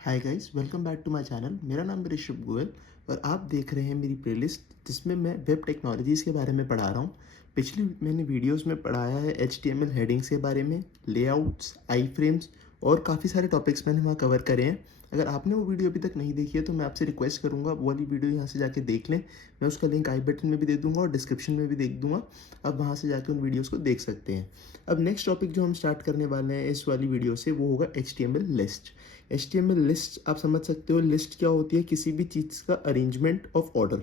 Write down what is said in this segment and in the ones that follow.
Hi guys, welcome back to my channel. मेरा नाम है ऋषभ गोयल और आप देख रहे हैं मेरी प्लेलिस्ट जिसमें मैं वेब टेक्नोलॉजीज़ के बारे में पढ़ा रहा हूँ। पिछली मैंने वीडियोस में पढ़ाया है HTML हेडिंग्स के बारे में, लेआउट्स, आई फ्रेम्स और काफ़ी सारे टॉपिक्स मैंने वहाँ कवर करे हैं। अगर आपने वो वीडियो अभी तक नहीं देखी है तो मैं आपसे रिक्वेस्ट करूँगा वो वाली वीडियो यहाँ से जाके देख लें। मैं उसका लिंक आई बटन में भी दे दूँगा और डिस्क्रिप्शन में भी देख दूँगा। आप वहाँ से जाके उन वीडियोज़ को देख सकते हैं। अब नेक्स्ट टॉपिक जो हम स्टार्ट करने वाले हैं इस वाली वीडियो से वो होगा HTML लिस्ट। HTML लिस्ट आप समझ सकते हो, लिस्ट क्या होती है? किसी भी चीज़ का अरेंजमेंट ऑफ ऑर्डर।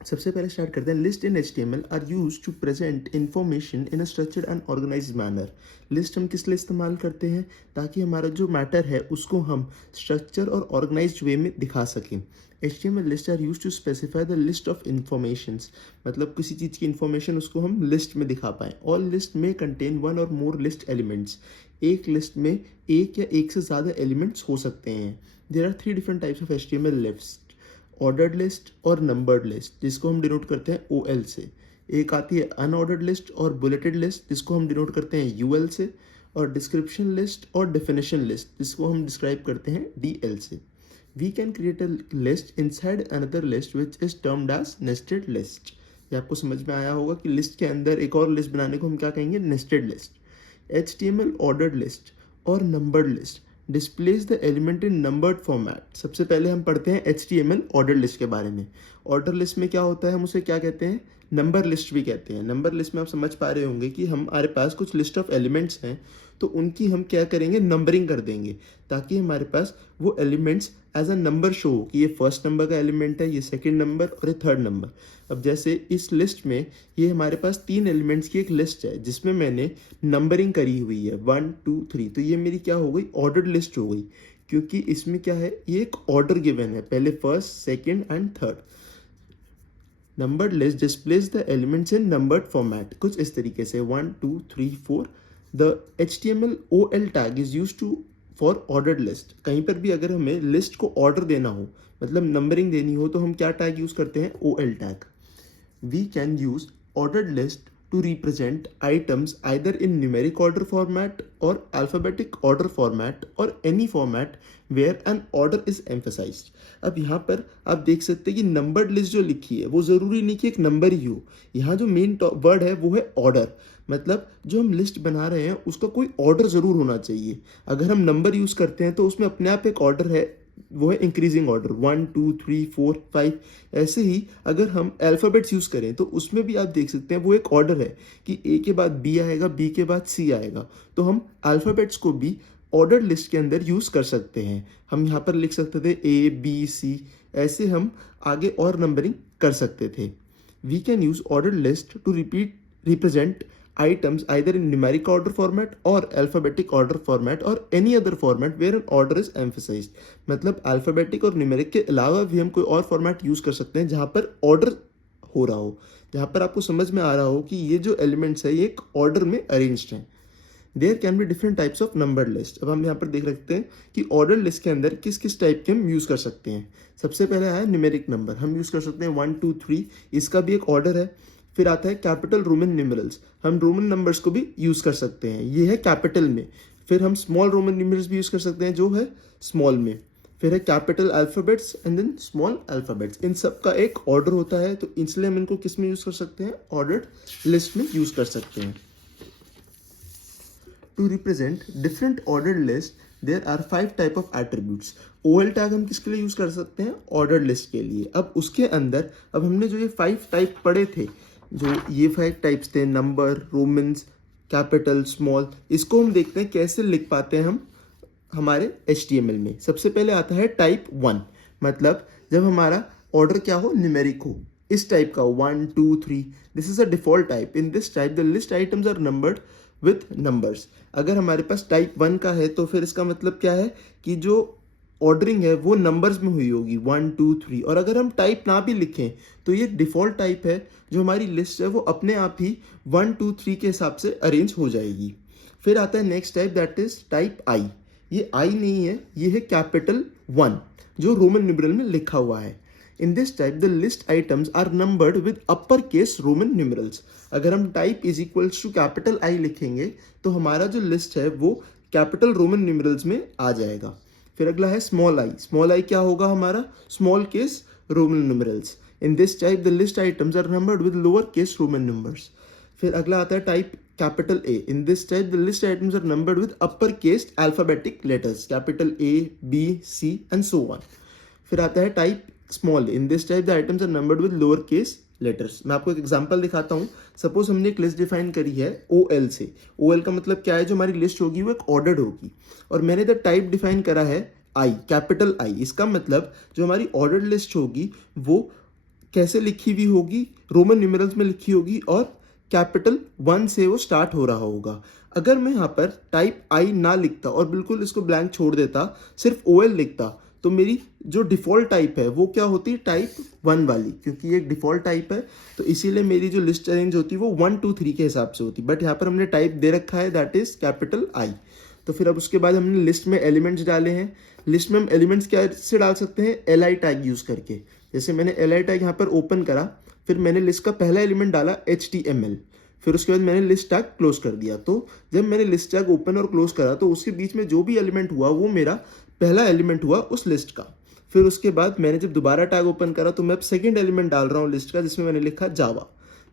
सबसे पहले स्टार्ट करते हैं। List in HTML are use to present information in a structured and organised manner. List हम किस लिए इस्तेमाल करते हैं? ताकि हमारा जो मैटर है उसको हम स्ट्रक्चर और ऑर्गेनाइज्ड वे में दिखा सकें। HTML list are use to specify the list of informations, मतलब किसी चीज़ की इन्फॉर्मेशन उसको हम लिस्ट में दिखा पाएँ। ऑल लिस्ट में कंटेन वन और मोर लिस्ट एलिमेंट्स। एक लिस्ट में एक या एक से ज़्यादा एलिमेंट्स हो सकते हैं। There are 3 different types of HTML लिस्ट: ऑर्डर्ड लिस्ट और नंबर्ड लिस्ट, जिसको हम डिनोट करते हैं OL से। एक आती है अनऑर्डर्ड लिस्ट और बुलेटेड लिस्ट, जिसको हम डिनोट करते हैं UL से। और डिस्क्रिप्शन लिस्ट और डेफिनेशन लिस्ट, जिसको हम डिस्क्राइब करते हैं DL से। We can create a list inside another list which is termed as nested list. ये आपको समझ में आया होगा कि लिस्ट के अंदर एक और लिस्ट बनाने को हम क्या कहेंगे? Nested list. HTML ordered list और numbered list displays the element in numbered format. सबसे पहले हम पढ़ते हैं HTML ऑर्डर लिस्ट के बारे में। ऑर्डर लिस्ट में क्या होता है? हम उसे क्या कहते हैं? नंबर लिस्ट भी कहते हैं। नंबर लिस्ट में आप समझ पा रहे होंगे कि हमारे पास कुछ लिस्ट ऑफ एलिमेंट्स हैं, तो उनकी हम क्या करेंगे? नंबरिंग कर देंगे, ताकि हमारे पास वो elements as a number show हो कि ये फर्स्ट नंबर का एलिमेंट है, ये सेकंड नंबर और ये थर्ड नंबर। अब जैसे इस लिस्ट में ये हमारे पास 3 एलिमेंट्स की एक लिस्ट है जिसमें मैंने नंबरिंग करी हुई है 1 2 3, तो ये मेरी क्या हो गई? ऑर्डर्ड लिस्ट हो गई, क्योंकि इसमें क्या है? ये एक ऑर्डर गिवन है, पहले first, second and third. Numbered list displays the elements in numbered format, कुछ इस तरीके से 1 2 3 4। The HTML OL tag is use to for ordered list. कहीं पर भी अगर हमें लिस्ट को ऑर्डर देना हो, मतलब नंबरिंग देनी हो, तो हम क्या टैग यूज करते हैं? OL tag. We can use ordered list to represent items either in numeric order format or alphabetic order format or any format where an order is emphasized। अब यहाँ पर आप देख सकते हैं कि नंबर्ड लिस्ट जो लिखी है वो ज़रूरी नहीं कि एक नंबर ही हो। यहाँ जो मेन वर्ड है वो है ऑर्डर, मतलब जो हम लिस्ट बना रहे हैं उसका कोई ऑर्डर ज़रूर होना चाहिए। अगर हम नंबर यूज़ करते हैं तो उसमें अपने आप एक ऑर्डर है, वो है इंक्रीजिंग ऑर्डर 1 2 3 4 5। ऐसे ही अगर हम अल्फ़ाबेट्स यूज़ करें तो उसमें भी आप देख सकते हैं वो एक ऑर्डर है कि A के बाद B आएगा, B के बाद C आएगा। तो हम अल्फ़ाबेट्स को भी ऑर्डर लिस्ट के अंदर यूज़ कर सकते हैं। हम यहाँ पर लिख सकते थे A B C, ऐसे हम आगे और नंबरिंग कर सकते थे। We can use order list to represent items either in numeric order format or alphabetic order format or any other format where an order is emphasized। मतलब alphabetic और numeric के अलावा भी हम कोई और format यूज़ कर सकते हैं जहाँ पर order हो रहा हो, जहाँ पर आपको समझ में आ रहा हो कि ये जो elements है ये एक order में arranged हैं। There can be different types of number list. अब हम यहाँ पर देख सकते हैं कि ऑर्डर लिस्ट के अंदर किस किस टाइप के हम यूज़ कर सकते हैं। सबसे पहले आया न्यूमेरिक नंबर, हम यूज़ कर सकते हैं 1 2 3, इसका भी एक ऑर्डर है। फिर आता है कैपिटल रोमन न्यूमरल्स, हम रोमन नंबर्स को भी यूज़ कर सकते हैं, ये है कैपिटल में। फिर हम स्मॉल रोमन न्यूमरल्स भी यूज़ कर सकते हैं जो है स्मॉल में। फिर है capital alphabets and then small alphabets. इन सब का एक ऑर्डर होता है, तो इसलिए हम इनको किस में यूज़ कर सकते हैं? ऑर्डर्ड लिस्ट में यूज़ कर सकते हैं। To represent different ordered list, there are 5 type of attributes। OL tag हम किसके लिए यूज कर सकते हैं? ऑर्डर्ड लिस्ट के लिए। अब उसके अंदर अब हमने जो ये 5 टाइप पढ़े थे, जो ये 5 टाइप्स थे, नंबर, रोमन्स, कैपिटल, स्मॉल, इसको हम देखते हैं कैसे लिख पाते हैं हम हमारे HTML में। सबसे पहले आता है टाइप 1, मतलब जब हमारा ऑर्डर क्या हो? न्यूमेरिक हो, इस टाइप का 1 2 3। This is a default type. In this type the list items are numbered with numbers. अगर हमारे पास टाइप 1 का है तो फिर इसका मतलब क्या है कि जो ऑर्डरिंग है वो नंबर्स में हुई होगी 1 2 3। और अगर हम टाइप ना भी लिखें तो ये डिफ़ॉल्ट टाइप है, जो हमारी लिस्ट है वो अपने आप ही 1 2 3 के हिसाब से अरेंज हो जाएगी। फिर आता है next type, that is type आई। ये आई नहीं है, ये है कैपिटल 1 जो रोमन न्यूमरल में लिखा हुआ है। In this type the list items are numbered with upper case Roman numerals. अगर हम type is equals to capital I लिखेंगे तो हमारा जो लिस्ट है वो कैपिटल रोमन न्यूमरल्स में आ जाएगा। फिर अगला है स्मॉल आई क्या होगा हमारा, small case Roman numerals. In this type the list items are numbered with lower case Roman numbers. फिर अगला आता है type capital A. In this type the list items are numbered with upper case alphabetic letters, capital A B C and so on. फिर आता है type small. In this type the items are numbered with lower case letters. मैं आपको एक example दिखाता हूँ। Suppose हमने एक लिस्ट डिफाइन करी है OL से। OL का मतलब क्या है, जो हमारी लिस्ट होगी वो एक ऑर्डर्ड होगी, और मैंने द टाइप डिफाइन करा है आई, कैपिटल आई। इसका मतलब जो हमारी ऑर्डर्ड लिस्ट होगी वो कैसे लिखी हुई होगी, रोमन न्यूमेरल्स में लिखी होगी, और कैपिटल 1 से वो स्टार्ट हो रहा होगा। अगर मैं यहाँ पर टाइप आई ना लिखता और बिल्कुल इसको ब्लैंक छोड़ देता, सिर्फ OL लिखता, तो मेरी जो डिफ़ॉल्ट टाइप है वो क्या होती, टाइप 1 वाली, क्योंकि ये एक डिफ़ॉल्ट टाइप है, तो इसीलिए मेरी जो लिस्ट अरेंज होती है वो 1 2 3 के हिसाब से होती। बट यहाँ पर हमने टाइप दे रखा है, दैट इज़ कैपिटल आई। तो फिर अब उसके बाद हमने लिस्ट में एलिमेंट्स डाले हैं। लिस्ट में हम एलिमेंट्स क्या से डाल सकते हैं, LI टैग यूज़ करके। जैसे मैंने LI टैग यहाँ पर ओपन करा, फिर मैंने लिस्ट का पहला एलिमेंट डाला HTML, फिर उसके बाद मैंने लिस्ट टैग क्लोज कर दिया। तो जब मैंने लिस्ट टैग ओपन और क्लोज करा तो उसके बीच में जो भी एलिमेंट हुआ वो मेरा पहला एलिमेंट हुआ उस लिस्ट का। फिर उसके बाद मैंने जब दोबारा टैग ओपन करा तो मैं अब सेकंड एलिमेंट डाल रहा हूँ लिस्ट का, जिसमें मैंने लिखा जावा।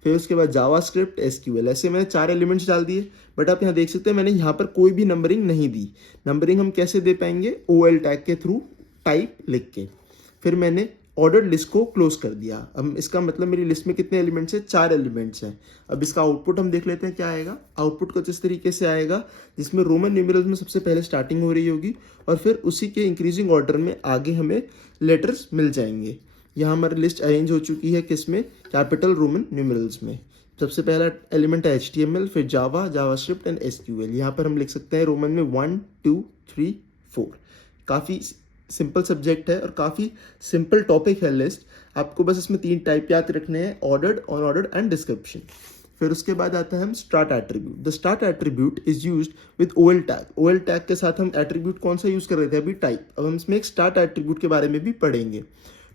फिर उसके बाद जावास्क्रिप्ट, SQL, ऐसे मैंने 4 एलिमेंट्स डाल दिए। बट आप यहाँ देख सकते हैं मैंने यहाँ पर कोई भी नंबरिंग नहीं दी। नंबरिंग हम कैसे दे पाएंगे, OL टैग के थ्रू, टाइप लिख के। फिर मैंने ऑर्डर्ड लिस्ट को क्लोज कर दिया। अब इसका मतलब मेरी लिस्ट में कितने एलिमेंट्स हैं, 4 एलिमेंट्स हैं। अब इसका आउटपुट हम देख लेते हैं क्या आएगा। आउटपुट कुछ इस तरीके से आएगा, जिसमें रोमन न्यूमेरल्स में सबसे पहले स्टार्टिंग हो रही होगी, और फिर उसी के इंक्रीजिंग ऑर्डर में आगे हमें लेटर्स मिल जाएंगे। यहाँ हमारी लिस्ट अरेंज हो चुकी है किसमें, कैपिटल रोमन न्यूमेरल्स में। सबसे पहला एलिमेंट है HTML, फिर जावा, जावास्क्रिप्ट एंड SQL। यहाँ पर हम लिख सकते हैं रोमन में 1 2 3 4। काफ़ी सिंपल सब्जेक्ट है और काफ़ी सिंपल टॉपिक है लिस्ट। आपको बस इसमें 3 टाइप याद रखने हैं, ऑर्डर्ड, अनऑर्डर्ड एंड डिस्क्रिप्शन। फिर उसके बाद आता है हम start attribute. The start attribute is used with OL tag. OL tag के साथ हम एट्रीब्यूट कौन सा यूज़ कर रहे थे अभी, टाइप। अब हम इसमें एक स्टार्ट एट्रीब्यूट के बारे में भी पढ़ेंगे।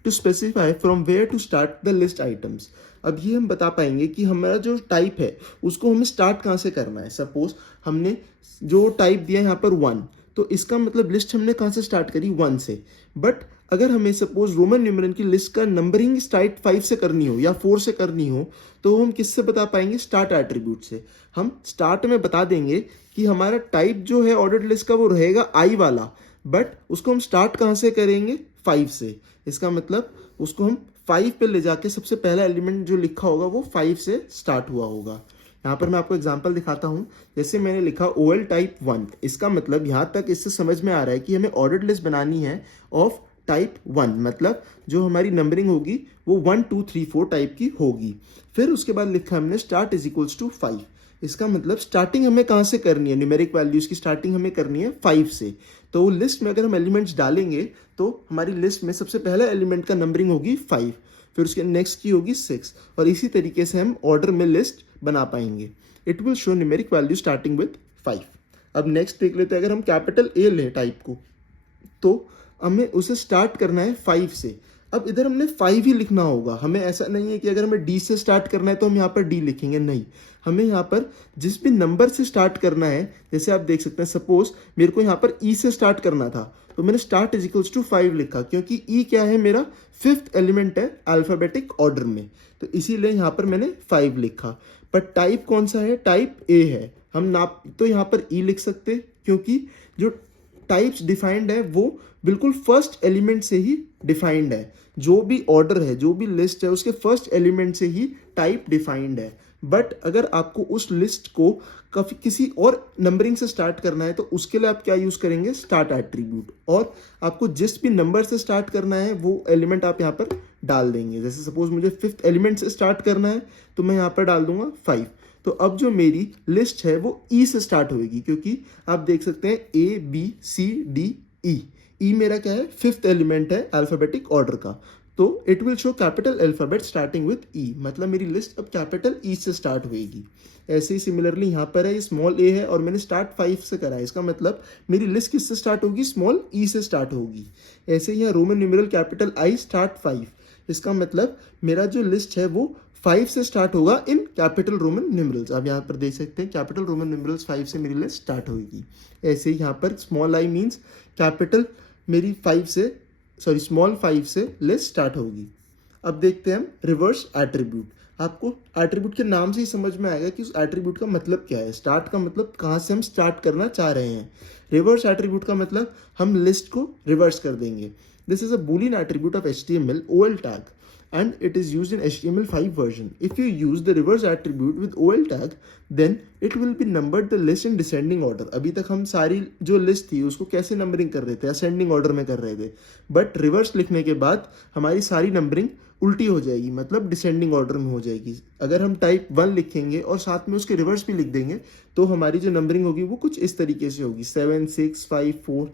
To specify from where to start the list items. अब ये हम बता पाएंगे कि हमारा जो टाइप है उसको हमें स्टार्ट कहाँ से करना है। सपोज हमने जो टाइप दिया यहाँ पर 1, तो इसका मतलब लिस्ट हमने कहाँ से स्टार्ट करी, 1 से। बट अगर हमें सपोज रोमन न्यूमेरल की लिस्ट का नंबरिंग स्टार्ट 5 से करनी हो या 4 से करनी हो, तो हम किससे बता पाएंगे, स्टार्ट एट्रीब्यूट से। हम स्टार्ट में बता देंगे कि हमारा टाइप जो है ऑर्डर्ड लिस्ट का वो रहेगा आई वाला, बट उसको हम स्टार्ट कहाँ से करेंगे, 5 से। इसका मतलब उसको हम 5 पे ले जाके सबसे पहला एलिमेंट जो लिखा होगा वो 5 से स्टार्ट हुआ होगा। यहाँ पर मैं आपको एग्जांपल दिखाता हूँ। जैसे मैंने लिखा OL टाइप 1, इसका मतलब यहाँ तक इससे समझ में आ रहा है कि हमें ऑर्डर्ड लिस्ट बनानी है ऑफ टाइप 1, मतलब जो हमारी नंबरिंग होगी वो 1 2 3 4 टाइप की होगी। फिर उसके बाद लिखा हमने स्टार्ट इज इक्वल्स टू 5। इसका मतलब स्टार्टिंग हमें कहाँ से करनी है, न्यूमेरिक वैल्यूज़ की स्टार्टिंग हमें करनी है 5 से। तो लिस्ट में अगर हम एलिमेंट्स डालेंगे तो हमारी लिस्ट में सबसे पहला एलिमेंट का नंबरिंग होगी 5, फिर उसके नेक्स्ट की होगी 6, और इसी तरीके से हम ऑर्डर में लिस्ट बना पाएंगे। It will show numeric value starting with 5। अब नेक्स्ट देख लेते हैं, अगर हम कैपिटल A लें टाइप को, तो हमें उसे स्टार्ट करना है 5 से। अब इधर हमने 5 ही लिखना होगा। हमें ऐसा नहीं है कि अगर हमें D से स्टार्ट करना है तो हम यहाँ पर D लिखेंगे, नहीं। हमें यहाँ पर जिस भी नंबर से स्टार्ट करना है, जैसे आप देख सकते हैं सपोज मेरे को यहाँ पर E से स्टार्ट करना था, तो मैंने स्टार्ट इज इक्वल्स टू 5 लिखा, क्योंकि E क्या है, मेरा 5th एलिमेंट है अल्फाबेटिक ऑर्डर में, तो इसीलिए यहाँ पर मैंने 5 लिखा। पर टाइप कौन सा है, टाइप A है। हम ना तो यहाँ पर E लिख सकते, क्योंकि जो टाइप्स डिफाइंड है वो बिल्कुल फर्स्ट एलिमेंट से ही डिफाइंड है। जो भी ऑर्डर है, जो भी लिस्ट है, उसके फर्स्ट एलिमेंट से ही टाइप डिफाइंड है। बट अगर आपको उस लिस्ट को किसी और नंबरिंग से स्टार्ट करना है तो उसके लिए आप क्या यूज़ करेंगे, स्टार्ट एट्रीब्यूट। और आपको जिस भी नंबर से स्टार्ट करना है वो एलिमेंट आप यहाँ पर डाल देंगे। जैसे सपोज मुझे 5th एलिमेंट से स्टार्ट करना है तो मैं यहाँ पर डाल दूंगा 5। तो अब जो मेरी लिस्ट है वो E से स्टार्ट होगी, क्योंकि आप देख सकते हैं ABCDE। E मेरा क्या है, 5th एलिमेंट है अल्फाबेटिक ऑर्डर का, तो it will show capital alphabet starting with E, मतलब मेरी लिस्ट अब कैपिटल E से स्टार्ट होएगी। ऐसे ही सिमिलरली यहाँ पर है, स्मॉल a है और मैंने स्टार्ट 5 से करा है, इसका मतलब मेरी लिस्ट किससे स्टार्ट होगी, स्मॉल e से स्टार्ट होगी। ऐसे ही यहाँ Roman numeral capital I start 5, इसका मतलब मेरा जो लिस्ट है वो 5 से स्टार्ट होगा इन कैपिटल रोमन न्यूमेरल्स। आप यहाँ पर देख सकते हैं कैपिटल रोमन न्यूमेरल्स 5 से मेरी लिस्ट स्टार्ट होगी। ऐसे ही यहाँ पर स्मॉल i मीन्स कैपिटल मेरी स्मॉल 5 से लिस्ट स्टार्ट होगी। अब देखते हैं हम रिवर्स एट्रीब्यूट। आपको एट्रीब्यूट के नाम से ही समझ में आएगा कि उस एट्रीब्यूट का मतलब क्या है। स्टार्ट का मतलब कहाँ से हम स्टार्ट करना चाह रहे हैं। रिवर्स एट्रीब्यूट का मतलब हम लिस्ट को रिवर्स कर देंगे। This is a Boolean attribute of HTML OL tag and it is used in HTML5 version. If you use the reverse attribute with OL tag, then it will be numbered the list in descending order. अभी तक हम सारी जो list थी उसको कैसे numbering कर रहे थे, असेंडिंग ऑर्डर में कर रहे थे, बट रिवर्स लिखने के बाद हमारी सारी नंबरिंग उल्टी हो जाएगी, मतलब डिसेंडिंग ऑर्डर में हो जाएगी। अगर हम टाइप 1 लिखेंगे और साथ में उसके रिवर्स भी लिख देंगे तो हमारी जो नंबरिंग होगी वो कुछ इस तरीके से होगी, 7 6 5 4,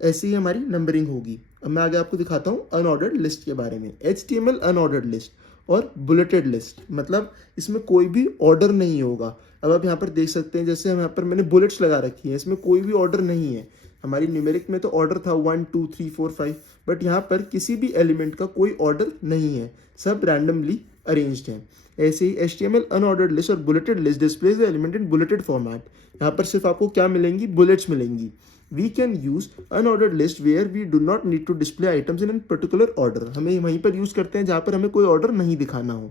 ऐसी ही हमारी नंबरिंग होगी। अब मैं आगे आपको दिखाता हूँ अनऑर्डर्ड लिस्ट के बारे में। HTML अनऑर्डर्ड लिस्ट और बुलेटेड लिस्ट, मतलब इसमें कोई भी ऑर्डर नहीं होगा। अब आप यहाँ पर देख सकते हैं, जैसे हम यहाँ पर मैंने बुलेट्स लगा रखी है, इसमें कोई भी ऑर्डर नहीं है। हमारी न्यूमेरिक में तो ऑर्डर था 1 2 3 4 5, बट यहाँ पर किसी भी एलिमेंट का कोई ऑर्डर नहीं है, सब रैंडमली अरेंज्ड हैं। ऐसे ही HTML अनऑर्डर्ड लिस्ट और bulleted list displays the element in bulleted format. यहाँ पर सिर्फ आपको क्या मिलेंगी, बुलेट्स मिलेंगी। We can use unordered list where we do not need to display items in a particular order. हमें वहीं पर यूज करते हैं जहाँ पर हमें कोई ऑर्डर नहीं दिखाना हो।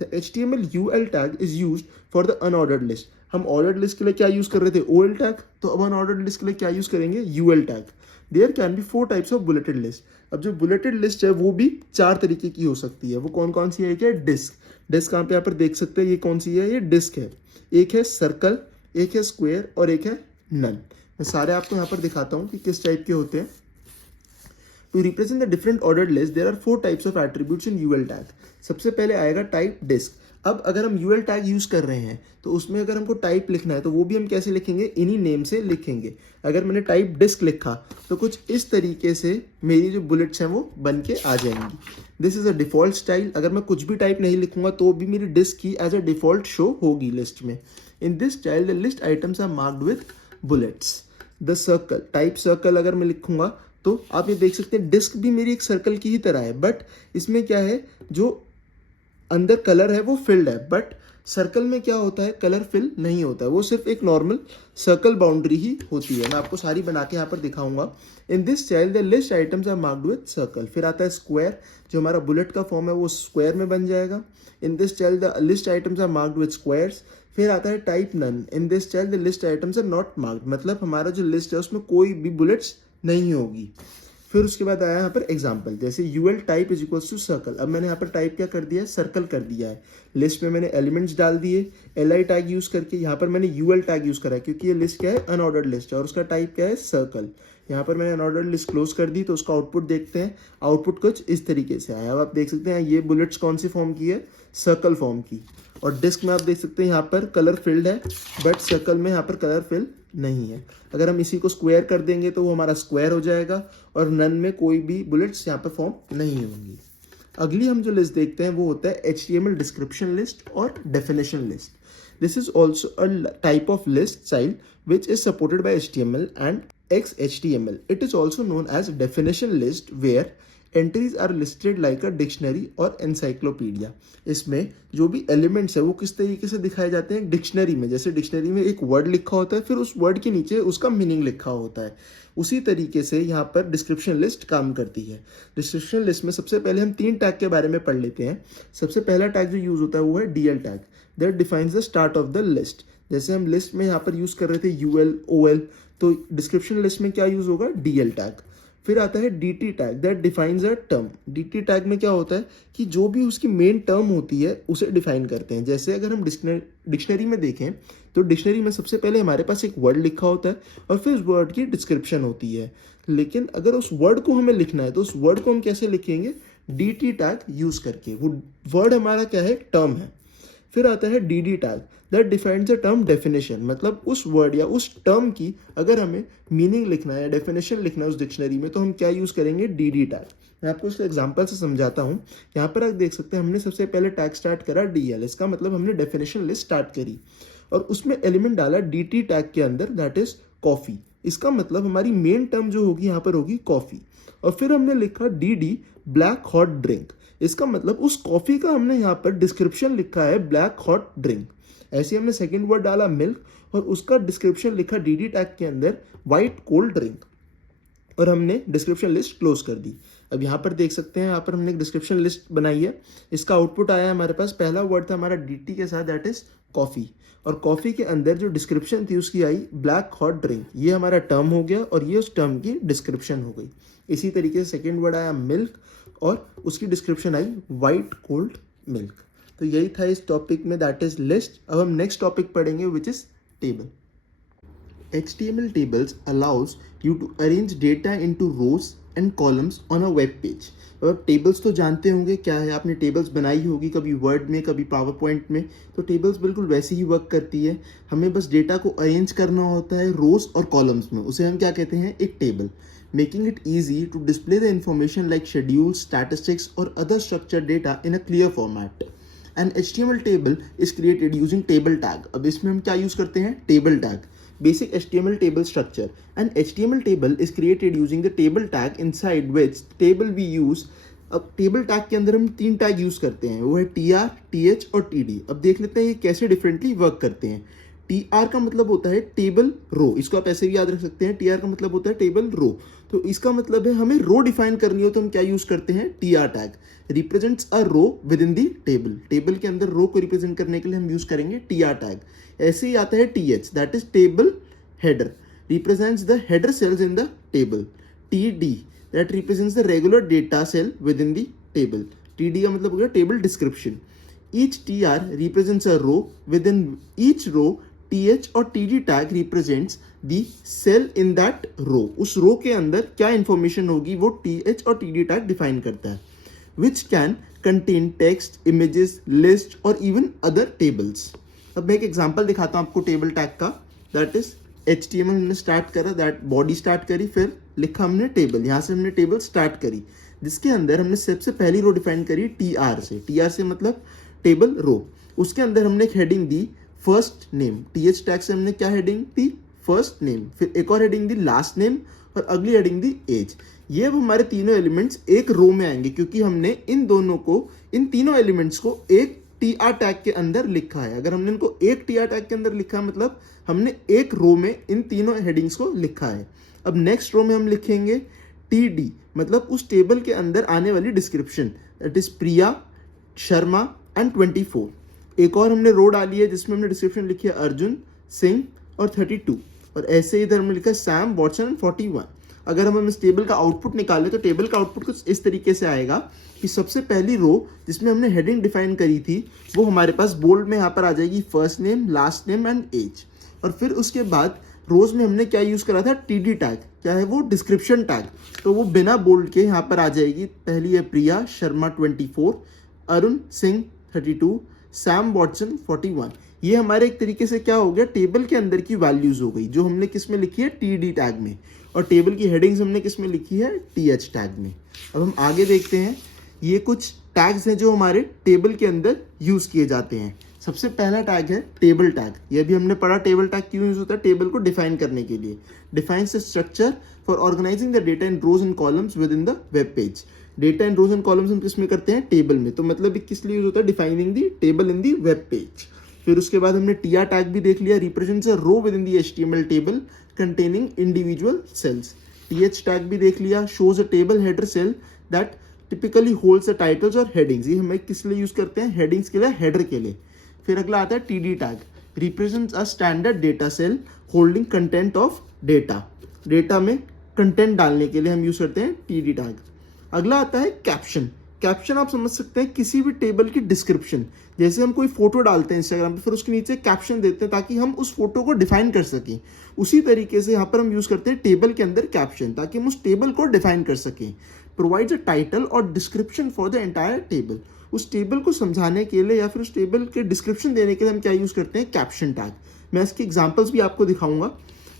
The HTML UL tag is used for the unordered list. हम ऑर्डर्ड लिस्ट के लिए क्या यूज कर रहे थे, OL tag, तो अब अनऑर्डर्ड लिस्ट के लिए क्या यूज करेंगे, UL tag. There can be 4 types of bulleted list. अब जो बुलेटेड लिस्ट है वो भी 4 तरीके की हो सकती है। वो कौन कौन सी है, क्या डिस्क। डिस्क कहाँ पे यहाँ पर देख सकते हैं, ये कौन सी है, ये डिस्क है। एक है सर्कल, एक है स्क्वायर और एक है नन। मैं सारे आपको यहाँ पर दिखाता हूँ कि किस टाइप के होते हैं। To represent the different ordered list there are 4 types of attributes in UL tag. सबसे पहले आएगा टाइप डिस्क। अब अगर हम UL टैग यूज कर रहे हैं तो उसमें अगर हमको टाइप लिखना है तो वो भी हम कैसे लिखेंगे, इन्हीं नेम से लिखेंगे। अगर मैंने टाइप डिस्क लिखा तो कुछ इस तरीके से मेरी जो बुलेट्स हैं वो बन के आ जाएंगी। This is a default style. अगर मैं कुछ भी टाइप नहीं लिखूंगा तो भी मेरी डिस्क की एज अ डिफॉल्ट शो होगी लिस्ट में। In this style the list items are marked with bullets. The circle, type circle अगर मैं लिखूंगा तो आप ये देख सकते हैं डिस्क भी मेरी एक सर्कल की ही तरह है, बट इसमें क्या है, जो अंदर कलर है वो फिल्ड है, बट सर्कल में क्या होता है, कलर फिल नहीं होता है, वो सिर्फ एक नॉर्मल सर्कल बाउंड्री ही होती है। मैं आपको सारी बना के यहाँ पर दिखाऊंगा। In this style the list items are marked with circle. फिर आता है स्क्वायर, जो हमारा बुलेट का फॉर्म है वो स्क्वायर में बन जाएगा। In this style the list items are marked with squares. फिर आता है type none. In this style the list items are not marked, मतलब हमारा जो लिस्ट है उसमें कोई भी बुलेट्स नहीं होगी। फिर उसके बाद आया यहाँ पर एग्जाम्पल, जैसे UL type is equals to circle. अब मैंने यहाँ पर टाइप क्या कर दिया है, सर्कल कर दिया है। लिस्ट में मैंने एलिमेंट्स डाल दिए LI टैग यूज करके। यहाँ पर मैंने UL टैग यूज करा है क्योंकि ये लिस्ट क्या है, अनऑर्डर्ड लिस्ट है और उसका टाइप क्या है, सर्कल। यहाँ पर मैंने अनऑर्डर्ड लिस्ट क्लोज कर दी तो उसका आउटपुट देखते हैं। आउटपुट कुछ इस तरीके से आया। अब आप देख सकते हैं ये बुलेट्स कौन सी फॉर्म की है, सर्कल फॉर्म की। और डिस्क में आप देख सकते हैं यहाँ पर कलर फिल्ड है, बट सर्कल में यहाँ पर कलर फिल नहीं है। अगर हम इसी को स्क्वायर कर देंगे तो वो हमारा स्क्वायर हो जाएगा और नन में कोई भी बुलेट्स यहाँ पर फॉर्म नहीं होंगी। अगली हम जो लिस्ट देखते हैं वो होता है HTML डिस्क्रिप्शन लिस्ट और definition list. This is also a type of list style which is supported by HTML and XHTML. It is also known as definition list where entries are listed like a dictionary और encyclopedia. इसमें जो भी elements है वो किस तरीके से दिखाए जाते हैं, डिक्शनरी में। जैसे डिक्शनरी में एक वर्ड लिखा होता है, फिर उस वर्ड के नीचे उसका मीनिंग लिखा होता है, उसी तरीके से यहाँ पर डिस्क्रिप्शन लिस्ट काम करती है। डिस्क्रिप्शन लिस्ट में सबसे पहले हम 3 टैग के बारे में पढ़ लेते हैं। सबसे पहला टैग जो यूज होता है वो है DL tag, that defines the start of the list. जैसे हम लिस्ट में यहाँ पर यूज कर रहे थे UL OL, तो डिस्क्रिप्शन लिस्ट में क्या यूज होगा, DL टैग। फिर आता है DT tag, that defines a term. DT tag में क्या होता है कि जो भी उसकी मेन टर्म होती है उसे डिफाइन करते हैं। जैसे अगर हम डिक्शनरी में देखें तो डिक्शनरी में सबसे पहले हमारे पास एक वर्ड लिखा होता है और फिर उस वर्ड की डिस्क्रिप्शन होती है। लेकिन अगर उस वर्ड को हमें लिखना है तो उस वर्ड को हम कैसे लिखेंगे, DT टैग यूज करके। वो वर्ड हमारा क्या है, टर्म है। फिर आता है DD tag, that defines the term definition. मतलब उस वर्ड या उस टर्म की अगर हमें मीनिंग लिखना है या डेफिनेशन लिखना है उस डिक्शनरी में तो हम क्या यूज करेंगे, DD टैग। मैं आपको इसका एग्जांपल से समझाता हूँ। यहाँ पर आप देख सकते हैं हमने सबसे पहले टैग स्टार्ट करा DL, इसका मतलब हमने डेफिनेशन लिस्ट स्टार्ट करी और उसमें एलिमेंट डाला DT टैग के अंदर, दैट इज कॉफी। इसका मतलब हमारी मेन टर्म जो होगी यहाँ पर होगी कॉफी। और फिर हमने लिखा DD ब्लैक हॉट ड्रिंक। इसका मतलब उस कॉफी का हमने यहाँ पर डिस्क्रिप्शन लिखा है ब्लैक हॉट ड्रिंक। ऐसे हमने सेकंड वर्ड डाला मिल्क और उसका डिस्क्रिप्शन लिखा DD टैग के अंदर व्हाइट कोल्ड ड्रिंक। और हमने डिस्क्रिप्शन लिस्ट क्लोज कर दी। अब यहाँ पर देख सकते हैं, यहाँ पर हमने एक डिस्क्रिप्शन लिस्ट बनाई है। इसका आउटपुट आया है हमारे पास, पहला वर्ड था हमारा dt के साथ, दैट इज कॉफ़ी, और कॉफ़ी के अंदर जो डिस्क्रिप्शन थी उसकी आई ब्लैक हॉट ड्रिंक। ये हमारा टर्म हो गया और ये उस टर्म की डिस्क्रिप्शन हो गई। इसी तरीके से सेकेंड वर्ड आया मिल्क और उसकी डिस्क्रिप्शन आई वाइट कोल्ड मिल्क। तो यही था इस टॉपिक में, दैट इज लिस्ट। अब हम नेक्स्ट टॉपिक पढ़ेंगे which is table. HTML tables allows you to arrange data into rows and columns on a web page। अब टेबल्स तो जानते होंगे क्या है, आपने टेबल्स बनाई होगी कभी वर्ड में कभी पावर पॉइंट में। तो टेबल्स बिल्कुल वैसे ही वर्क करती है। हमें बस डेटा को अरेंज करना होता है रोज और कॉलम्स में, उसे हम क्या कहते हैं, एक table. Making it easy to display the information like schedule, statistics और other structured data in a clear format. An HTML table is created using table tag. अब इसमें हम क्या यूज करते हैं, table tag. Basic HTML table structure. An HTML table is created using the table tag inside which table we use। अब table tag के अंदर हम 3 टैग यूज करते हैं, वो है TR, TH और TD। अब देख लेते हैं ये कैसे डिफरेंटली वर्क करते हैं। TR का मतलब होता है टेबल रो, इसको आप ऐसे भी याद रख सकते हैं। TR का मतलब होता है टेबल रो, तो इसका मतलब है हमें रो डिफाइन करनी हो तो हम क्या यूज करते हैं, TR tag. Represents a row within the table, table के अंदर रो को रिप्रेजेंट करने के लिए हम यूज करेंगे TR टैग। ऐसे ही आता है TH, that is table header, represents the header cells in the table। TD that represents the regular data cell within the table। TD का मतलब हो गया table description। Each TR represents a row, within each row TH और TD tag represents the cell in that row। उस रो के अंदर क्या information होगी वो TH और TD tag डिफाइन करता है। Which can contain text, images, list और even other tables। अब मैं एक एग्जांपल दिखाता हूँ आपको टेबल टैग का, दैट इज HTML हमने स्टार्ट करा, दैट बॉडी स्टार्ट करी, फिर लिखा हमने टेबल, यहाँ से हमने टेबल स्टार्ट करी, जिसके अंदर हमने सबसे पहली रो डिफाइन करी TR से। TR से मतलब टेबल रो। उसके अंदर हमने एक heading the first name. TH tag से हमने क्या हेडिंग दी, फर्स्ट नेम। फिर एक और हेडिंग दी लास्ट नेम और अगली हेडिंग दी एज। ये अब हमारे तीनों एलिमेंट्स एक रो में आएंगे क्योंकि हमने इन तीनों एलिमेंट्स को एक TR टैग के अंदर लिखा है। अगर हमने इनको एक TR टैग के अंदर लिखा है मतलब हमने एक रो में इन तीनों हेडिंग्स को लिखा है। अब नेक्स्ट रो में हम लिखेंगे TD, मतलब उस टेबल के अंदर आने वाली description, that is Priya, Sharma and 24। एक और हमने रो डाली है जिसमें हमने डिस्क्रिप्शन लिखी है अर्जुन, सिंह और 32, और ऐसे इधर हमने लिखा है सैम, वॉटसन एंड 41। अगर हम इस टेबल का आउटपुट निकालें तो टेबल का आउटपुट कुछ इस तरीके से आएगा कि सबसे पहली रो जिसमें हमने हेडिंग डिफाइन करी थी वो हमारे पास बोल्ड में यहाँ पर आ जाएगी, first name, last name and age. और फिर उसके बाद रोज में हमने क्या यूज करा था, TD टैग, क्या है वो, डिस्क्रिप्शन टैग, तो वो बिना बोल्ड के यहाँ पर आ जाएगी। पहली है प्रिया शर्मा 24, अरुण सिंह 32, सैम वॉटसन 41। ये हमारे एक तरीके से क्या हो गया, टेबल के अंदर की वैल्यूज हो गई जो हमने किस में लिखी है, TD टैग में, और टेबल की हेडिंग्स हमने किस में लिखी है, TH टैग में। अब हम आगे देखते हैं, ये कुछ टैग्स हैं जो हमारे टेबल के अंदर यूज किए जाते हैं। सबसे पहला टैग है टेबल टैग। ये भी हमने पढ़ा टेबल टैग क्यों यूज होता है, टेबल को डिफाइन करने के लिए। Defines the structure for organizing the data in rows and columns within the web page. Data in rows and columns हम किस में करते हैं, टेबल में, तो मतलब किस लिए यूज होता है, defining the table in the web page. फिर उसके बाद हमने TR टैग भी देख लिया, represents a row within the HTML table containing individual cells. TH tag भी देख लिया, shows a table header cell that typically holds the titles और हेडिंग्स। ये हमें किस लिए यूज करते हैं, हेडिंग्स के लिए, हेडर के लिए। फिर अगला आता है TD tag, represents a standard data cell holding content of data. Data में कंटेंट डालने के लिए हम यूज करते हैं TD टैग। अगला आता है कैप्शन। कैप्शन आप समझ सकते हैं किसी भी टेबल की डिस्क्रिप्शन, जैसे हम कोई फोटो डालते हैं इंस्टाग्राम पे, फिर उसके नीचे कैप्शन देते हैं ताकि हम उस फोटो को डिफाइन कर सकें। उसी तरीके से यहाँ पर हम यूज करते हैं टेबल के अंदर कैप्शन, ताकि हम उस टेबल को डिफाइन कर सकें। प्रोवाइड्स अ टाइटल और description for the entire table. उस टेबल को समझाने के लिए या फिर उस टेबल के डिस्क्रिप्शन देने के लिए हम क्या यूज करते हैं, कैप्शन टैग। मैं इसके एग्जाम्पल्स भी आपको दिखाऊंगा।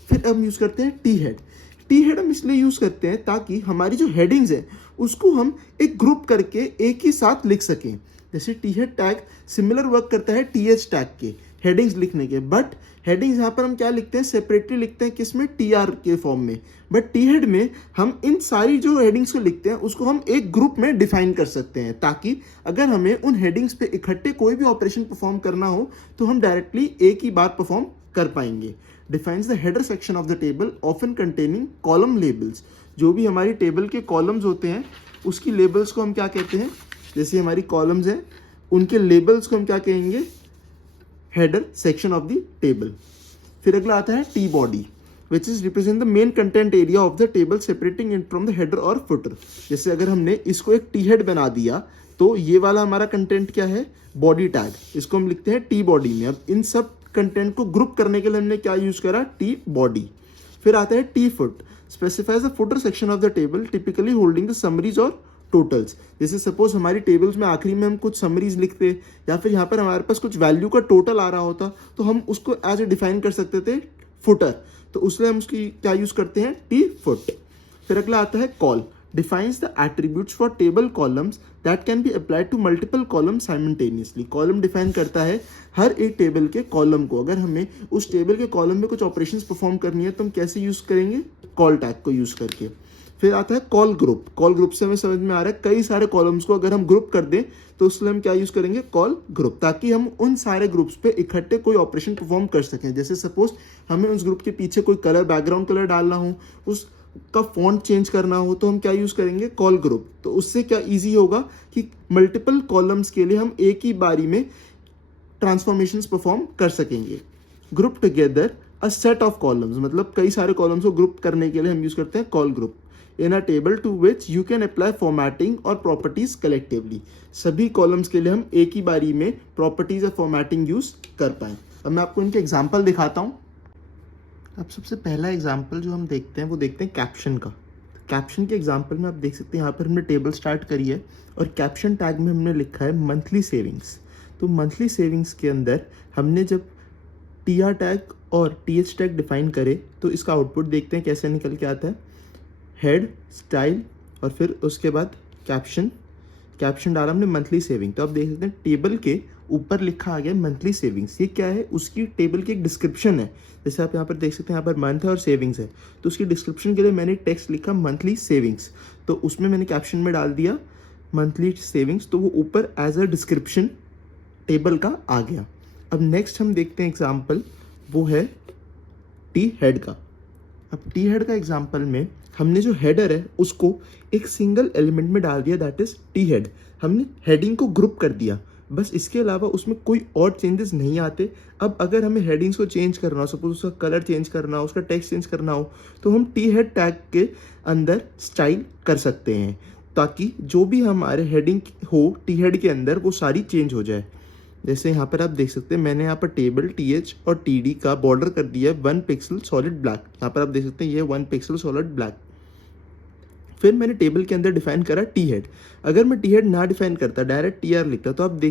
फिर हम यूज करते हैं टी हेड। टी हेड हम इसलिए यूज करते हैं ताकि हमारी जो हेडिंग्स है उसको हम एक ग्रुप करके एक ही साथ लिख सकें। जैसे T head tag similar work करता है TH टैग के हेडिंग्स लिखने के, बट हेडिंग्स यहाँ पर हम क्या लिखते हैं, सेपरेटली लिखते हैं, किसमें, TR के फॉर्म में। बट टी हेड में हम इन सारी जो हेडिंग्स को लिखते हैं उसको हम एक ग्रुप में डिफाइन कर सकते हैं, ताकि अगर हमें उन हेडिंग्स पे इकट्ठे कोई भी ऑपरेशन परफॉर्म करना हो तो हम डायरेक्टली एक ही बार परफॉर्म कर पाएंगे। Defines the header section of the table often containing column labels। जो भी हमारी टेबल के कॉलम्स होते हैं उसकी लेबल्स को हम क्या कहते हैं, जैसे हमारी कॉलम्स हैं उनके लेबल्स को हम क्या कहेंगे, header section of the table. फिर अगला आता है T body which is represent the main content area of the table separating it from the header और फुटर। जैसे अगर हमने इसको एक टी हेड बना दिया तो ये वाला हमारा कंटेंट क्या है, बॉडी टैग, इसको हम लिखते हैं टी बॉडी में। अब इन सब कंटेंट को ग्रुप करने के लिए हमने क्या यूज करा, टी बॉडी। फिर आता है T foot, specifies the footer section of the table typically holding the summaries और टोटल्स। जैसे सपोज हमारी टेबल्स में आखिरी में हम कुछ समरीज लिखते या फिर यहाँ पर हमारे पास कुछ वैल्यू का टोटल आ रहा होता तो हम उसको एज ए डिफाइन कर सकते थे फुटर, तो उसलिए हम उसकी क्या यूज करते हैं, टी फुट। फिर अगला आता है col, defines the attributes for table columns that can be applied to multiple column simultaneously. Column define करता है हर एक टेबल के कॉलम को, अगर हमें उस टेबल के कॉलम में कुछ ऑपरेशंस परफॉर्म करनी है तो हम कैसे यूज करेंगे, कॉल टैग को यूज करके। फिर आता है कॉल ग्रुप, कॉल ग्रुप से हमें समझ में आ रहा है कई सारे कॉलम्स को अगर हम ग्रुप कर दें तो उसमें हम क्या यूज करेंगे, कॉल ग्रुप, ताकि हम उन सारे ग्रुप्स पे इकट्ठे कोई ऑपरेशन परफॉर्म कर सकें। जैसे सपोज हमें उस ग्रुप के पीछे कोई कलर, बैकग्राउंड कलर डालना हो, उसका फॉन्ट चेंज करना हो तो हम क्या यूज करेंगे, कॉल ग्रुप। तो उससे क्या ईजी होगा कि मल्टीपल कॉलम्स के लिए हम एक ही बारी में ट्रांसफॉर्मेशंस परफॉर्म कर सकेंगे। Group together a set of columns, मतलब कई सारे कॉलम्स को ग्रुप करने के लिए हम यूज करते हैं col group in a table to which you can apply formatting और प्रॉपर्टीज कलेक्टिवली। सभी कॉलम्स के लिए हम एक ही बारी में प्रॉपर्टीज और फॉर्मेटिंग यूज कर पाएं। अब मैं आपको इनके एग्जाम्पल दिखाता हूँ। अब सबसे पहला एग्जाम्पल जो हम देखते हैं वो देखते हैं कैप्शन का। कैप्शन के एग्जाम्पल में आप देख सकते हैं यहाँ पर हमने टेबल स्टार्ट करी है और कैप्शन टैग में हमने लिखा है मंथली सेविंग्स। तो मंथली सेविंग्स के अंदर हमने जब टी आर टैग और टी एच टैग डिफाइन करे तो इसका आउटपुट देखते हैं कैसे निकल के आता है, हेड, स्टाइल और फिर उसके बाद कैप्शन। कैप्शन डाला हमने मंथली सेविंग, तो आप देख सकते हैं टेबल के ऊपर लिखा आ गया मंथली सेविंग्स। ये क्या है, उसकी टेबल की एक डिस्क्रिप्शन है। जैसे आप यहाँ पर देख सकते हैं यहाँ पर मंथ है और सेविंग्स है, तो उसकी डिस्क्रिप्शन के लिए मैंने टेक्स्ट लिखा मंथली सेविंग्स, तो उसमें मैंने कैप्शन में डाल दिया मंथली सेविंग्स, तो वो ऊपर एज अ डिस्क्रिप्शन टेबल का आ गया। अब नेक्स्ट हम देखते हैं एग्जाम्पल, वो है टी हेड का। अब टी हेड का एग्जाम्पल में हमने जो हेडर है उसको एक सिंगल एलिमेंट में डाल दिया, दैट इज टी हेड। हमने हेडिंग को ग्रुप कर दिया, बस इसके अलावा उसमें कोई और चेंजेस नहीं आते। अब अगर हमें हेडिंग्स को चेंज करना हो, सपोज उसका कलर चेंज करना हो, उसका टेक्स्ट चेंज करना हो, तो हम टी हेड टैग के अंदर स्टाइल कर सकते हैं ताकि जो भी हमारे हेडिंग हो टी हेड के अंदर वो सारी चेंज हो जाए। जैसे यहाँ पर आप देख सकते हैं मैंने यहाँ पर टेबल टी एच और टी डी का बॉर्डर कर दिया है 1 पिक्सल सॉलिड ब्लैक। यहाँ पर आप देख सकते हैं ये 1 पिक्सल सॉलिड ब्लैक। फिर मैंने टेबल के अंदर डिफाइन करा टी हेड। अगर मैं टी हेड ना डिफाइन करता, डायरेक्ट टी आर लिखता, तो आप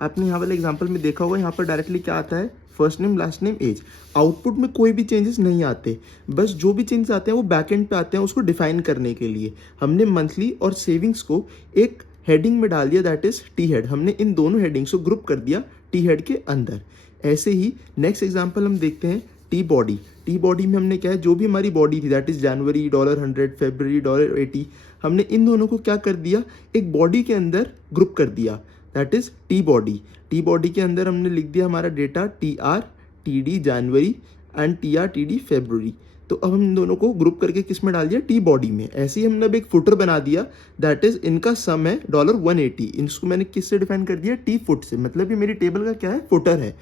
आपने यहाँ वाले एग्जाम्पल में देखा होगा यहाँ पर डायरेक्टली क्या आता है, first name, last name, age. Output में कोई भी चेंजेस नहीं आते, बस जो भी चेंजेस आते हैं वो बैक एंड पे आते हैं उसको डिफाइन करने के लिए। हमने मंथली और सेविंग्स को एक हेडिंग में डाल दिया, दैट इज टी हेड। हमने इन दोनों हेडिंग्स को ग्रुप कर दिया टी हेड के अंदर। ऐसे ही नेक्स्ट एग्जांपल हम देखते हैं टी बॉडी। टी बॉडी में हमने क्या है, जो भी हमारी बॉडी थी, दैट इज जनवरी $100, फरवरी $80, हमने इन दोनों को क्या कर दिया, एक बॉडी के अंदर ग्रुप कर दिया, that is T body. T body के अंदर हमने लिख दिया हमारा data T R T D January and T R T D February. तो अब हम इन दोनों को ग्रुप करके किस में डाल दिया, टी बॉडी में। ऐसे ही हमने अब एक फुटर बना दिया, दैट इज इनका सम है $180। इसको मैंने किससे डिफाइन कर दिया, टी फुट से, मतलब ये मेरी टेबल का क्या है, फुटर है।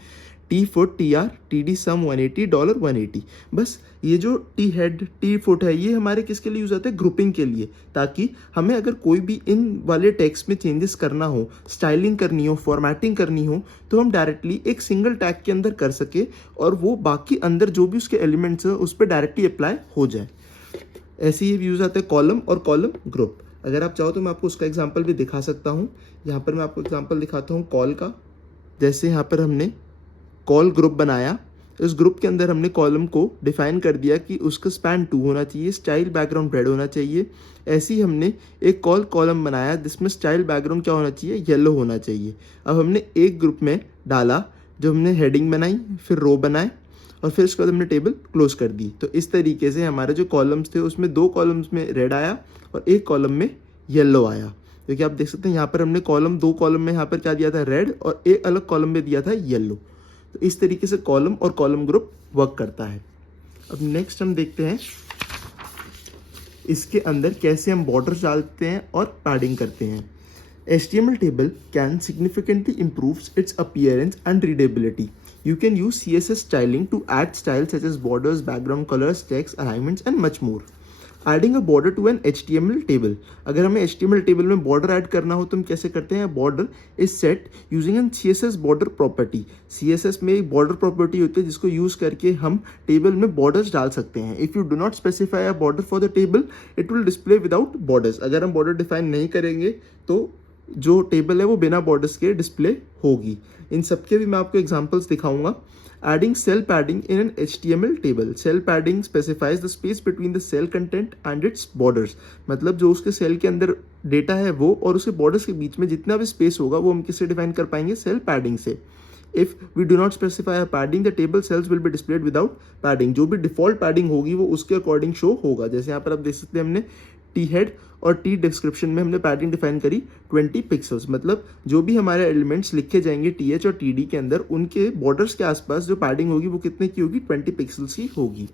T foot T R T D sum $180 $180। बस ये जो टी हेड टी फुट है ये हमारे किसके लिए यूज होता है, ग्रुपिंग के लिए, ताकि हमें अगर कोई भी इन वाले टेक्स्ट में चेंजेस करना हो, स्टाइलिंग करनी हो, फॉर्मेटिंग करनी हो, तो हम डायरेक्टली एक सिंगल टैग के अंदर कर सके और वो बाकी अंदर जो भी उसके एलिमेंट्स है उस पर डायरेक्टली अप्लाई हो जाए। ऐसे ही यूज आता है कॉलम और कॉलम ग्रुप। अगर आप चाहो तो मैं आपको उसका एग्जाम्पल भी दिखा सकता हूँ। यहाँ पर मैं आपको एग्जाम्पल दिखाता हूँ कॉल का। जैसे यहाँ पर हमने कॉल ग्रुप बनाया, इस ग्रुप के अंदर हमने कॉलम को डिफाइन कर दिया कि उसका स्पैन 2 होना चाहिए, स्टाइल बैकग्राउंड रेड होना चाहिए। ऐसे ही हमने एक कॉलम बनाया जिसमें स्टाइल बैकग्राउंड क्या होना चाहिए, येलो होना चाहिए। अब हमने एक ग्रुप में डाला, जो हमने हेडिंग बनाई, फिर रो बनाए और फिर उसके बाद हमने टेबल क्लोज कर दी। तो इस तरीके से हमारे जो कॉलम्स थे उसमें 2 कॉलम्स में रेड आया और एक कॉलम में येलो आया। क्योंकि आप देख सकते हैं यहाँ पर हमने 2 कॉलम में यहाँ पर क्या दिया था, रेड, और एक अलग कॉलम में दिया था येलो। तो इस तरीके से कॉलम और कॉलम ग्रुप वर्क करता है। अब नेक्स्ट हम देखते हैं इसके अंदर कैसे हम बॉर्डर्स डालते हैं और पैडिंग करते हैं। HTML table can significantly improve its appearance and readability. You can use CSS styling to add styles such as borders, background colors, text, alignments, and much more. Adding a border to an HTML table. अगर हमें HTML table में border add करना हो तो हम कैसे करते हैं? Border is set using an CSS border property. CSS में एक border property होती है जिसको use करके हम table में borders डाल सकते हैं. If you do not specify a border for the table, it will display without borders. अगर हम border define नहीं करेंगे तो जो टेबल है वो बिना बॉर्डर्स के डिस्प्ले होगी। इन सब के भी मैं आपको एग्जांपल्स दिखाऊंगा। Adding cell padding in an HTML table. Cell padding specifies the space between the cell content and its borders. मतलब जो उसके सेल के अंदर डेटा है वो और उसके बॉर्डर्स के बीच में जितना भी स्पेस होगा वो हम किससे डिफाइन कर पाएंगे? सेल पैडिंग से। If we do not specify a padding, the table cells will be displayed without padding. जो भी डिफॉल्ट पैडिंग होगी वो उसके अकॉर्डिंग शो होगा। जैसे यहाँ पर आप देख सकते हैं हमने टी हेड और टी डिस्क्रिप्शन में हमने पैडिंग डिफाइन करी 20 पिक्सल्स। मतलब जो भी हमारे एलिमेंट्स लिखे जाएंगे TH और TD के अंदर उनके बॉर्डर्स के आसपास जो पैडिंग होगी वो कितने की होगी? 20 पिक्सल्स की होगी।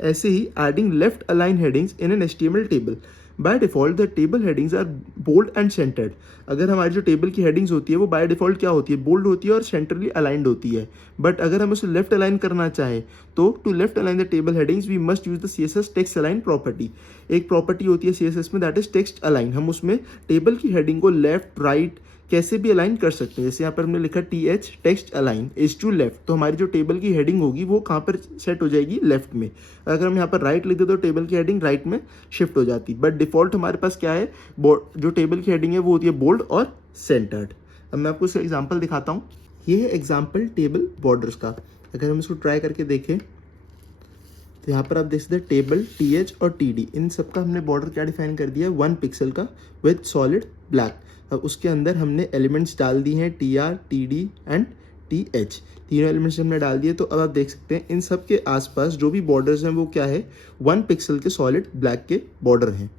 ऐसे ही adding left align headings in an HTML table. By default the table headings are bold and centred. अगर हमारी जो टेबल की हेडिंग्स होती है वो बाय डिफॉल्ट क्या होती है? बोल्ड होती है और सेंट्रली अलाइंड होती है। बट अगर हम उसे लेफ्ट अलाइन करना चाहें तो to left align the table headings we must use the CSS text align property. एक प्रॉपर्टी होती है CSS में दैट इज टेक्स्ट अलाइन। हम उसमें टेबल की हेडिंग को लेफ्ट राइट कैसे भी अलाइन कर सकते हैं। जैसे यहाँ पर हमने लिखा TH text align is to left, तो हमारी जो टेबल की हेडिंग होगी वो कहाँ पर सेट हो जाएगी? लेफ्ट में। अगर हम यहाँ पर राइट लिख दे तो टेबल की हेडिंग राइट में शिफ्ट हो जाती। बट डिफॉल्ट हमारे पास क्या है? जो टेबल की हेडिंग है वो होती है बोल्ड और सेंटर्ड। अब मैं आपको इसका एग्जाम्पल दिखाता हूँ। ये है एग्जाम्पल टेबल बॉर्डर्स का। अगर हम इसको ट्राई करके देखें तो यहाँ पर आप देख सकते हैं टेबल TH और TD इन सबका हमने बॉर्डर क्या डिफाइन कर दिया है? 1 पिक्सल का विद सॉलिड ब्लैक। अब उसके अंदर हमने एलिमेंट्स डाल दिए हैं TR, TD एंड TH। तीनों एलिमेंट्स हमने डाल दिए। तो अब आप देख सकते हैं इन सब के आसपास जो भी बॉर्डर्स हैं वो क्या है? 1 पिक्सल के सॉलिड ब्लैक के बॉर्डर हैं।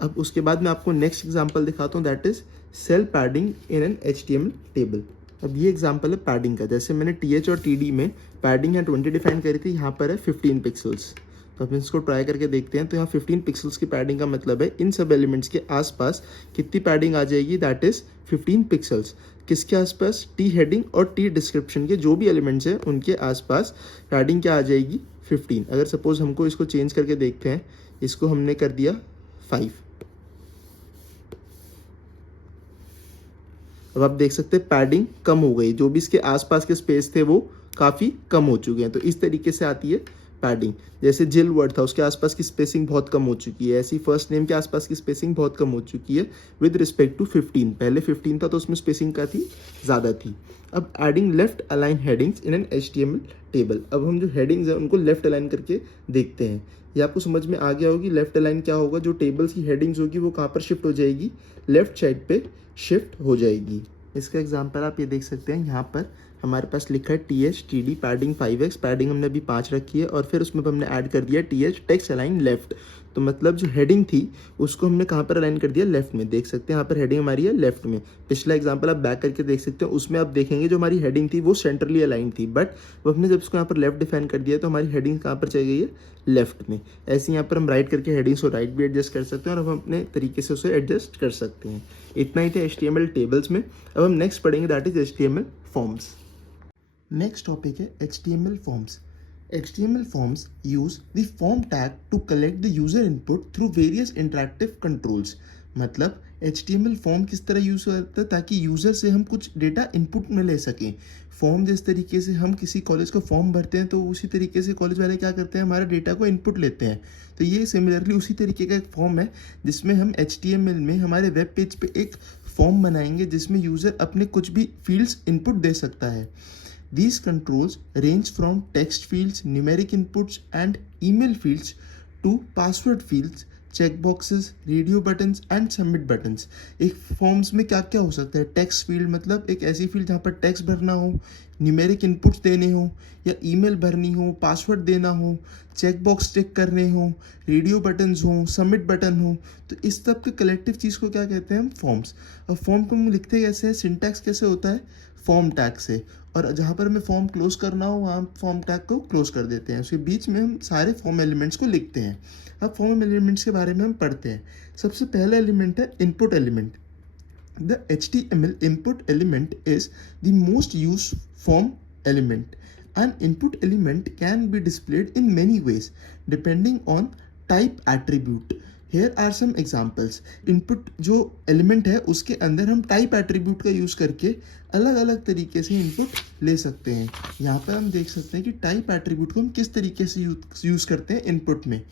अब उसके बाद मैं आपको नेक्स्ट एग्जाम्पल दिखाता हूँ that is cell padding in an HTML table. अब ये एग्जाम्पल है पैडिंग का। जैसे मैंने TH और TD में पैडिंग है 20 डिफाइन करी थी, यहाँ पर है 15 पिक्सल्स। तो अब इसको ट्राई करके देखते हैं। तो यहाँ 15 पिक्सल्स की पैडिंग का मतलब है इन सब एलिमेंट्स के आसपास कितनी पैडिंग आ जाएगी? That is 15 pixels. किसके आसपास? टी हेडिंग और टी डिस्क्रिप्शन के जो भी एलिमेंट्स हैं उनके आसपास पैडिंग क्या आ जाएगी? 15। अगर सपोज हमको इसको चेंज करके देखते हैं, इसको हमने कर दिया 5। अब आप देख सकते हैं पैडिंग कम हो गई, जो भी इसके आसपास के स्पेस थे वो काफ़ी कम हो चुके हैं। तो इस तरीके से आती है पैडिंग। जैसे जिल वर्ड था उसके आसपास की स्पेसिंग बहुत कम हो चुकी है, ऐसी फर्स्ट नेम के आसपास की स्पेसिंग बहुत कम हो चुकी है विद रिस्पेक्ट टू 15। पहले 15 था तो उसमें स्पेसिंग का थी ज़्यादा थी। अब adding left align headings in an HTML table. अब हम जो हेडिंग्स हैं उनको लेफ्ट अलाइन करके देखते हैं। ये आपको समझ में आ गया होगी लेफ्ट अलाइन क्या होगा? जो टेबल्स की हेडिंग्स होगी वो कहाँ पर शिफ्ट हो जाएगी? लेफ्ट साइड पे शिफ्ट हो जाएगी। इसका एग्जांपल आप ये देख सकते हैं। यहाँ पर हमारे पास लिखा है TH TD padding 5x। Padding हमने अभी 5 रखी है और फिर उसमें हमने ऐड कर दिया TH टेक्स्ट अलाइन लेफ्ट। तो मतलब जो हेडिंग थी उसको हमने कहाँ पर अलाइन कर दिया? लेफ्ट में। देख सकते हैं यहाँ पर हेडिंग हमारी है लेफ्ट में। पिछला एग्जांपल आप बैक करके देख सकते हैं, उसमें आप देखेंगे जो हमारी हेडिंग थी वो सेंट्रली अलाइन थी, बट वो हमने जब उसको यहाँ पर लेफ्ट डिफाइन कर दिया तो हमारी हेडिंग कहाँ पर चली गई है? लेफ्ट में। ऐसे यहाँ पर हम राइट करके हेडिंग्स को राइट भी एडजस्ट कर सकते हैं और हम अपने तरीके से उसे एडजस्ट कर सकते हैं। इतना ही था HTML टेबल्स में। अब हम नेक्स्ट पढ़ेंगे that is HTML forms. Next topic है HTML forms. HTML forms use the form tag to collect the user input through various interactive controls। मतलब HTML फॉर्म किस तरह यूज़ होता है? ताकि यूज़र से हम कुछ डेटा इनपुट में ले सकें। फॉर्म जिस तरीके से हम किसी कॉलेज का फॉर्म भरते हैं तो उसी तरीके से कॉलेज वाले क्या करते हैं? हमारा डेटा को इनपुट लेते हैं। तो ये सिमिलरली उसी तरीके का एक फॉर्म है जिसमें हम HTML में हमारे वेब पेज पे एक फॉर्म बनाएंगे जिसमें यूज़र अपने कुछ भी फील्ड्स इनपुट दे सकता है। These controls range from text fields, numeric inputs and email fields to password fields, checkboxes, radio buttons and submit buttons। एक फॉर्म्स में क्या क्या हो सकता है? टेक्स्ट फील्ड मतलब एक ऐसी फील्ड जहाँ पर टेक्स्ट भरना हो, न्यूमेरिक इनपुट्स देने हो या ईमेल भरनी हो, पासवर्ड देना हो, चेक बॉक्स चेक करने हो, रेडियो बटन्स हो, सबमिट बटन हो। तो इस सब के कलेक्टिव चीज़ को क्या कहते हैं हम? फॉर्म्स। अब फॉर्म को हम लिखते कैसे हैं? सिंटैक्स कैसे होता है? फॉर्म टैग से, और जहाँ पर हमें फॉर्म क्लोज करना हो वहाँ फॉर्म टैग को क्लोज कर देते हैं। उसके बीच में हम सारे फॉर्म एलिमेंट्स को लिखते हैं। अब फॉर्म एलिमेंट्स के बारे में हम पढ़ते हैं। सबसे पहला एलिमेंट है input element. The HTML input element is the most used form element. An input element can be displayed in many ways depending on type attribute. Here are some examples. Input जो element है उसके अंदर हम type attribute का use करके अलग अलग तरीके से input ले सकते हैं। यहाँ पर हम देख सकते हैं कि type attribute को हम किस तरीके से यूज़ करते हैं input में।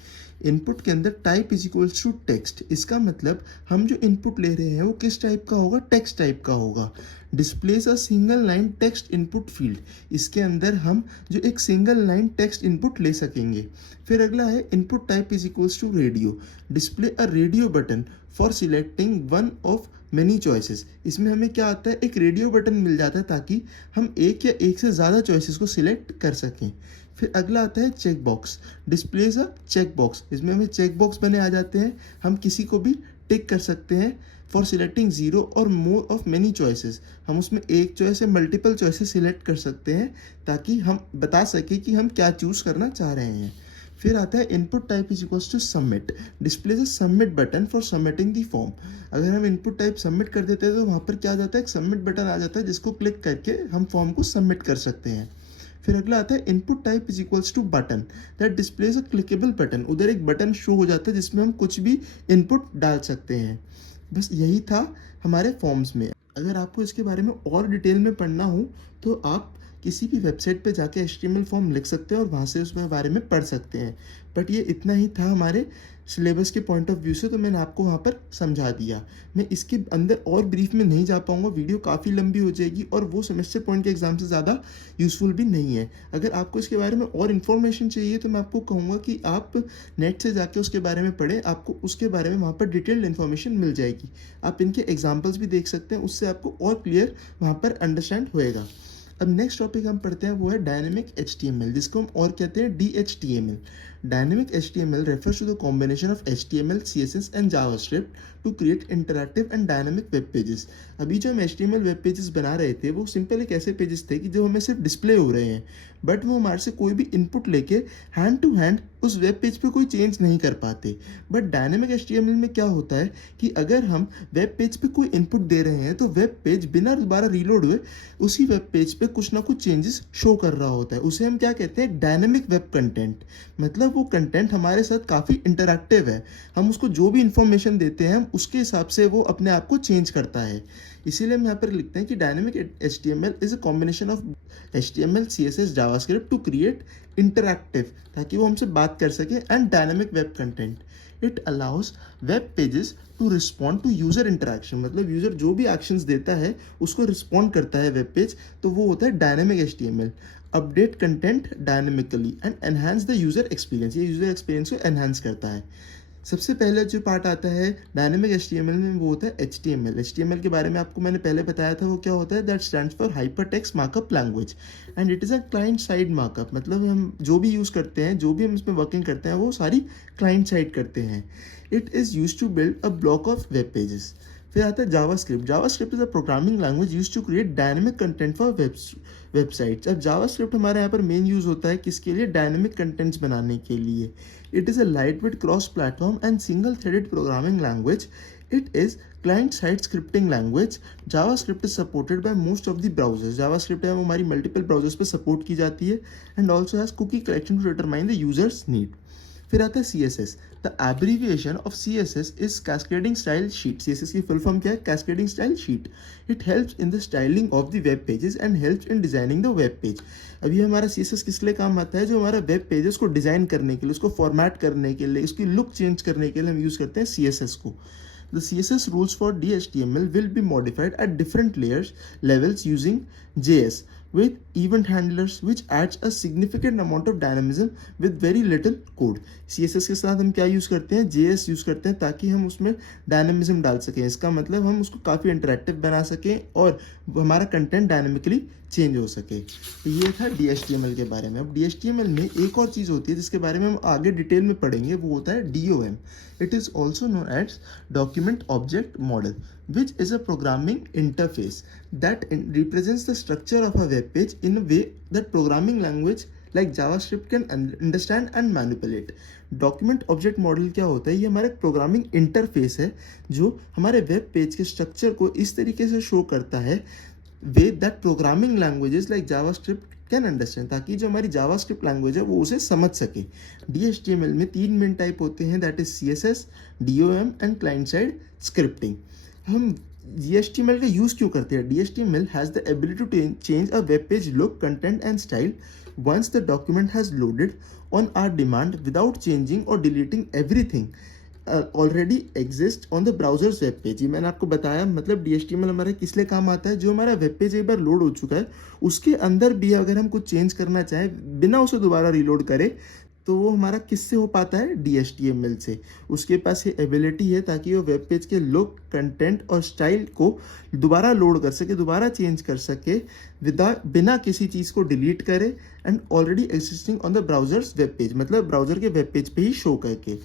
इनपुट के अंदर type is equals to text. इसका मतलब हम जो इनपुट ले रहे हैं वो किस टाइप का होगा, टेक्स्ट टाइप का होगा। Displace a single line text input field, इसके अंदर हम जो एक सिंगल लाइन टेक्स्ट इनपुट ले सकेंगे। फिर अगला है input type is equals to radio. Display a radio button for selecting one of many choices. इसमें हमें क्या आता है, एक रेडियो बटन मिल जाता है ताकि हम एक या एक से ज़्यादा चॉइसेस को सिलेक्ट कर सकें। फिर अगला आता है चेक बॉक्स। डिस्प्लेज अ चेक बॉक्स, इसमें हमें चेक बॉक्स बने आ जाते हैं, हम किसी को भी टिक कर सकते हैं। फॉर सिलेक्टिंग जीरो और मोर ऑफ मैनी चॉइसेस, हम उसमें एक चॉइस या मल्टीपल चॉइसेस सिलेक्ट कर सकते हैं ताकि हम बता सकें कि हम क्या चूज़ करना चाह रहे हैं। फिर आता है input type is equals to submit. Displays a submit button for submitting the form. अगर हम इनपुट टाइप सबमिट कर देते हैं तो वहाँ पर क्या आ जाता है, एक सबमिट बटन आ जाता है जिसको क्लिक करके हम फॉर्म को सबमिट कर सकते हैं। फिर अगला आता है input type is equals to button that displays a clickable button. उधर एक बटन शो हो जाता है जिसमें हम कुछ भी इनपुट डाल सकते हैं। बस यही था हमारे फॉर्म्स में। अगर आपको इसके बारे में और डिटेल में पढ़ना हो तो आप किसी भी वेबसाइट पे जाके HTML फॉर्म लिख सकते हैं और वहाँ से उसमें बारे में पढ़ सकते हैं। बट ये इतना ही था हमारे सिलेबस के पॉइंट ऑफ व्यू से, तो मैंने आपको वहाँ पर समझा दिया। मैं इसके अंदर और ब्रीफ में नहीं जा पाऊँगा, वीडियो काफ़ी लंबी हो जाएगी और वो सेमेस्टर पॉइंट के एग्जाम से ज़्यादा यूज़फुल भी नहीं है। अगर आपको इसके बारे में और इन्फॉर्मेशन चाहिए तो मैं आपको कहूँगा कि आप नेट से जाके उसके बारे में पढ़ें, आपको उसके बारे में वहाँ पर डिटेल्ड इन्फॉर्मेशन मिल जाएगी। आप इनके एग्जाम्पल्स भी देख सकते हैं, उससे आपको और क्लियर वहाँ पर अंडरस्टैंड होएगा। अब नेक्स्ट टॉपिक हम पढ़ते हैं वो है डायनेमिक HTML, जिसको हम और कहते हैं DHTML। Dynamic HTML refers to the combination of HTML, CSS and JavaScript to create interactive and dynamic web pages। अभी जो हम HTML वेब पेजेस बना रहे थे वो सिंपल एक ऐसे पेजेस थे कि जो हमें सिर्फ डिस्प्ले हो रहे हैं, बट वो हमारे से कोई भी इनपुट लेके हैंड टू हैंड उस वेब पेज पे कोई चेंज नहीं कर पाते। बट डायनेमिक HTML में क्या होता है कि अगर हम वेब पेज पे कोई इनपुट दे रहे हैं तो वेब पेज बिना दोबारा रीलोड हुए उसी वेब पेज पे कुछ ना कुछ चेंजेस शो कर रहा होता है। उसे हम क्या कहते हैं, डायनेमिक वेब कंटेंट। मतलब वो कंटेंट हमारे साथ काफ़ी इंटरैक्टिव है, हम उसको जो भी इंफॉर्मेशन देते हैं हम उसके हिसाब से वो अपने आप को चेंज करता है। इसीलिए हम यहाँ पर लिखते हैं कि dynamic HTML is a combination of HTML, CSS, JavaScript to create interactive, ताकि वो हमसे बात कर सके, and dynamic web content. It allows web pages to respond to user interaction. मतलब यूजर जो भी एक्शंस देता है उसको रिस्पॉन्ड करता है वेब पेज, तो वो होता है dynamic HTML। Update content dynamically and enhance the user experience, ये यूजर एक्सपीरियंस को एनहांस करता है। सबसे पहले जो पार्ट आता है डायनेमिक HTML में वो होता है HTML। HTML के बारे में आपको मैंने पहले बताया था, वो क्या होता है, that stands for hyper text markup language and it is a client side markup. मतलब हम जो भी यूज़ करते हैं, जो भी हम इसमें वर्किंग करते हैं वो सारी क्लाइंट साइड करते हैं। It is use to build a block of web pages. फिर आता है JavaScript. JavaScript is a programming language use to create dynamic content for websites. अब जावास्क्रिप्ट हमारे यहाँ पर मेन यूज होता है किसके लिए, डायनेमिक कंटेंट्स बनाने के लिए। It is a light weight cross platform and single threaded programming language. It is client-side scripting language. JavaScript is supported by most of the browsers. JavaScript है वो हमारी multiple browsers पे support की जाती है and also has cookie collection to determine the user's need. फिर आता है CSS. The abbreviation of CSS is Cascading Style Sheet. CSS की full form क्या है, Cascading Style Sheet. It helps in the styling of the web pages and helps in designing the web page. अभी हमारा CSS किस लिए काम आता है, जो हमारा वेब पेजेस को डिज़ाइन करने के लिए, उसको फॉर्मेट करने के लिए, उसकी लुक चेंज करने के लिए हम यूज़ करते हैं CSS को। The CSS rules for DHTML will be modified at different levels using JS with event handlers, which adds a significant amount of dynamism with very little code. CSS के साथ हम क्या यूज़ करते हैं, JS use करते हैं ताकि हम उसमें डायनामिज्म डाल सकें। इसका मतलब हम उसको काफ़ी इंटरेक्टिव बना सकें और हमारा कंटेंट डायनेमिकली चेंज हो सके। तो ये था DHTML के बारे में। अब DHTML में एक और चीज़ होती है जिसके बारे में हम आगे डिटेल में पढ़ेंगे, वो होता है DOM। It is also known as document object model. which is a programming interface that represents the structure of a web page in a way that programming language like JavaScript can understand and manipulate. Document object model क्या होता है? ये हमारा एक programming interface है जो हमारे web page के स्ट्रक्चर को इस तरीके से शो करता है way that programming languages like JavaScript can understand, ताकि जो हमारी जावास्क्रिप्ट लैंग्वेज है वो उसे समझ सके। DHTML में 3 मेन टाइप होते हैं, that is CSS, DOM and client side scripting. हम HTML का यूज़ क्यों करते हैं? DHTML has the ability to change a web page look, content and style once the document has loaded on our demand without changing or deleting everything already exists on the browser's web page। ये मैंने आपको बताया, मतलब DHTML हमारा किस लिए काम आता है? जो हमारा वेब पेज एक बार लोड हो चुका है उसके अंदर भी अगर हम कुछ चेंज करना चाहें बिना उसे दोबारा रीलोड करे तो वो हमारा किससे हो पाता है? DHTML से। उसके पास ये एबिलिटी है ताकि वो वेब पेज के लुक, कंटेंट और स्टाइल को दोबारा लोड कर सके, दोबारा चेंज कर सके बिना किसी चीज़ को डिलीट करे and already existing on the browsers web page, मतलब ब्राउजर के वेब पेज पे ही शो करके।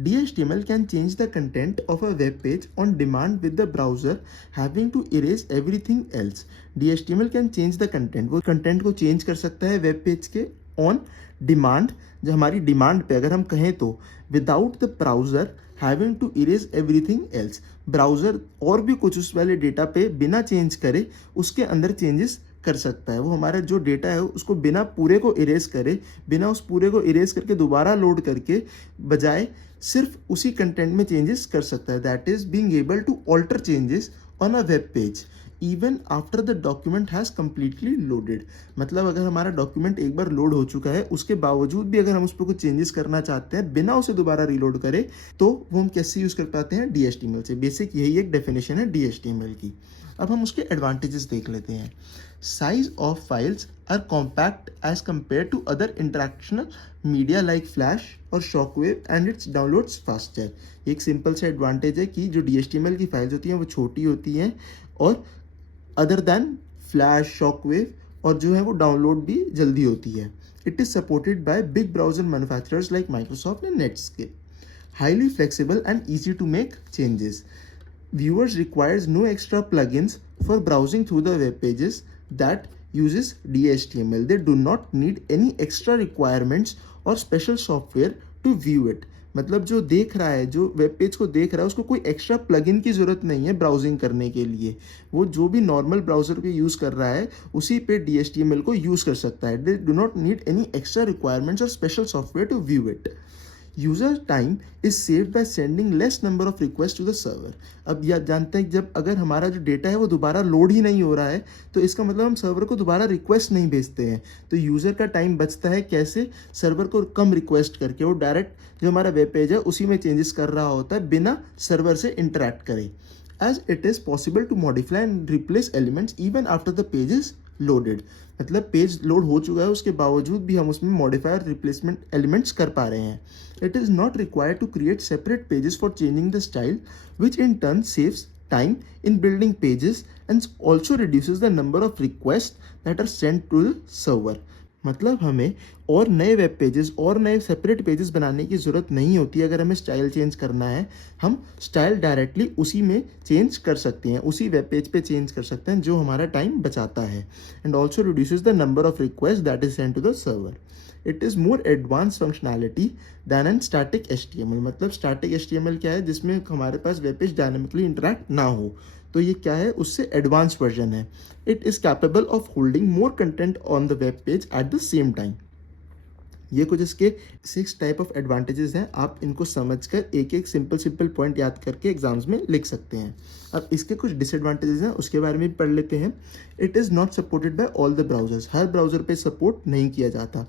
DHTML can change the content of a web page on demand with the browser having to erase everything else। DHTML can change the content, वो content को change कर सकता है web page के on demand, जो हमारी demand पे अगर हम कहें तो, without the browser having to erase everything else. Browser और भी कुछ उस वाले डेटा पे बिना चेंज करे उसके अंदर चेंजेस कर सकता है। वो हमारा जो डेटा है उसको बिना पूरे को इरेज करे, बिना उस पूरे को इरेज करके दोबारा लोड करके बजाय सिर्फ उसी कंटेंट में चेंजेस कर सकता है। That is being able to alter changes on a web page even after the document has completely loaded. मतलब अगर हमारा डॉक्यूमेंट एक बार लोड हो चुका है उसके बावजूद भी अगर हम उस पर कुछ चेंजेस करना चाहते हैं बिना उसे दोबारा रीलोड करें तो वो हम कैसे यूज़ कर पाते हैं? DHTML से। बेसिक यही एक डेफिनेशन है DHTML की। अब हम उसके एडवांटेजेस देख लेते हैं। Size of files are compact as compare to other interactional media like flash or shockwave and its downloads faster. एक सिंपल सा एडवांटेज है कि जो DHTML की फाइल्स होती हैं वो छोटी होती हैं और अदर दैन फ्लैश, शॉकवेव और जो है वो डाउनलोड भी जल्दी होती है। It is supported by big browser manufacturers like Microsoft and Netscape. Highly flexible and easy to make changes. Viewers requires no extra plugins for browsing through the web pages that uses DHTML। They do not need any extra requirements or special software to view it। मतलब जो देख रहा है, जो web page को देख रहा है, उसको कोई एक्स्ट्रा प्लगइन की ज़रूरत नहीं है ब्राउजिंग करने के लिए। वो जो भी नॉर्मल ब्राउज़र पे यूज़ कर रहा है उसी पे DHTML को यूज़ कर सकता है। They do not need any extra requirements or special software to view it. User time is saved by sending less number of request to the server. अब यह जानते हैं कि जब अगर हमारा जो डेटा है वो दोबारा लोड ही नहीं हो रहा है तो इसका मतलब हम सर्वर को दोबारा रिक्वेस्ट नहीं भेजते हैं, तो यूज़र का टाइम बचता है। कैसे? सर्वर को कम रिक्वेस्ट करके वो डायरेक्ट जो हमारा वेब पेज है उसी में चेंजेस कर रहा होता है बिना सर्वर से इंटरेक्ट करे। As it is possible to modify and replace elements even after the page is loaded. मतलब पेज लोड हो चुका है उसके बावजूद भी हम उसमें मॉडिफाई और रिप्लेसमेंट एलिमेंट्स कर पा रहे हैं। It is not required to create separate pages for changing the style which in turn saves time in building pages and also reduces the number of request that are sent to the server. मतलब हमें और नए web pages और नए separate pages बनाने की ज़रूरत नहीं होती। अगर हमें स्टाइल चेंज करना है हम स्टाइल डायरेक्टली उसी में चेंज कर सकते हैं, उसी वेब पेज पे चेंज कर सकते हैं, जो हमारा टाइम बचाता है। And also reduces the number of request that is sent to the server. It is more advance functionality than an static HTML। मतलब स्टैटिक HTML क्या है? जिसमें हमारे पास वेब पेज डायनामिकली इंटरेक्ट ना हो, तो ये क्या है? उससे एडवांस वर्जन है। It is capable of holding more content on the web page at the same time. ये कुछ इसके 6 टाइप ऑफ एडवांटेजेस हैं। आप इनको समझकर एक एक सिंपल पॉइंट याद करके एग्जाम्स में लिख सकते हैं। अब इसके कुछ डिसएडवांटेजेस हैं, उसके बारे में भी पढ़ लेते हैं। It is not supported by all the browsers. Her browser पे सपोर्ट नहीं किया जाता।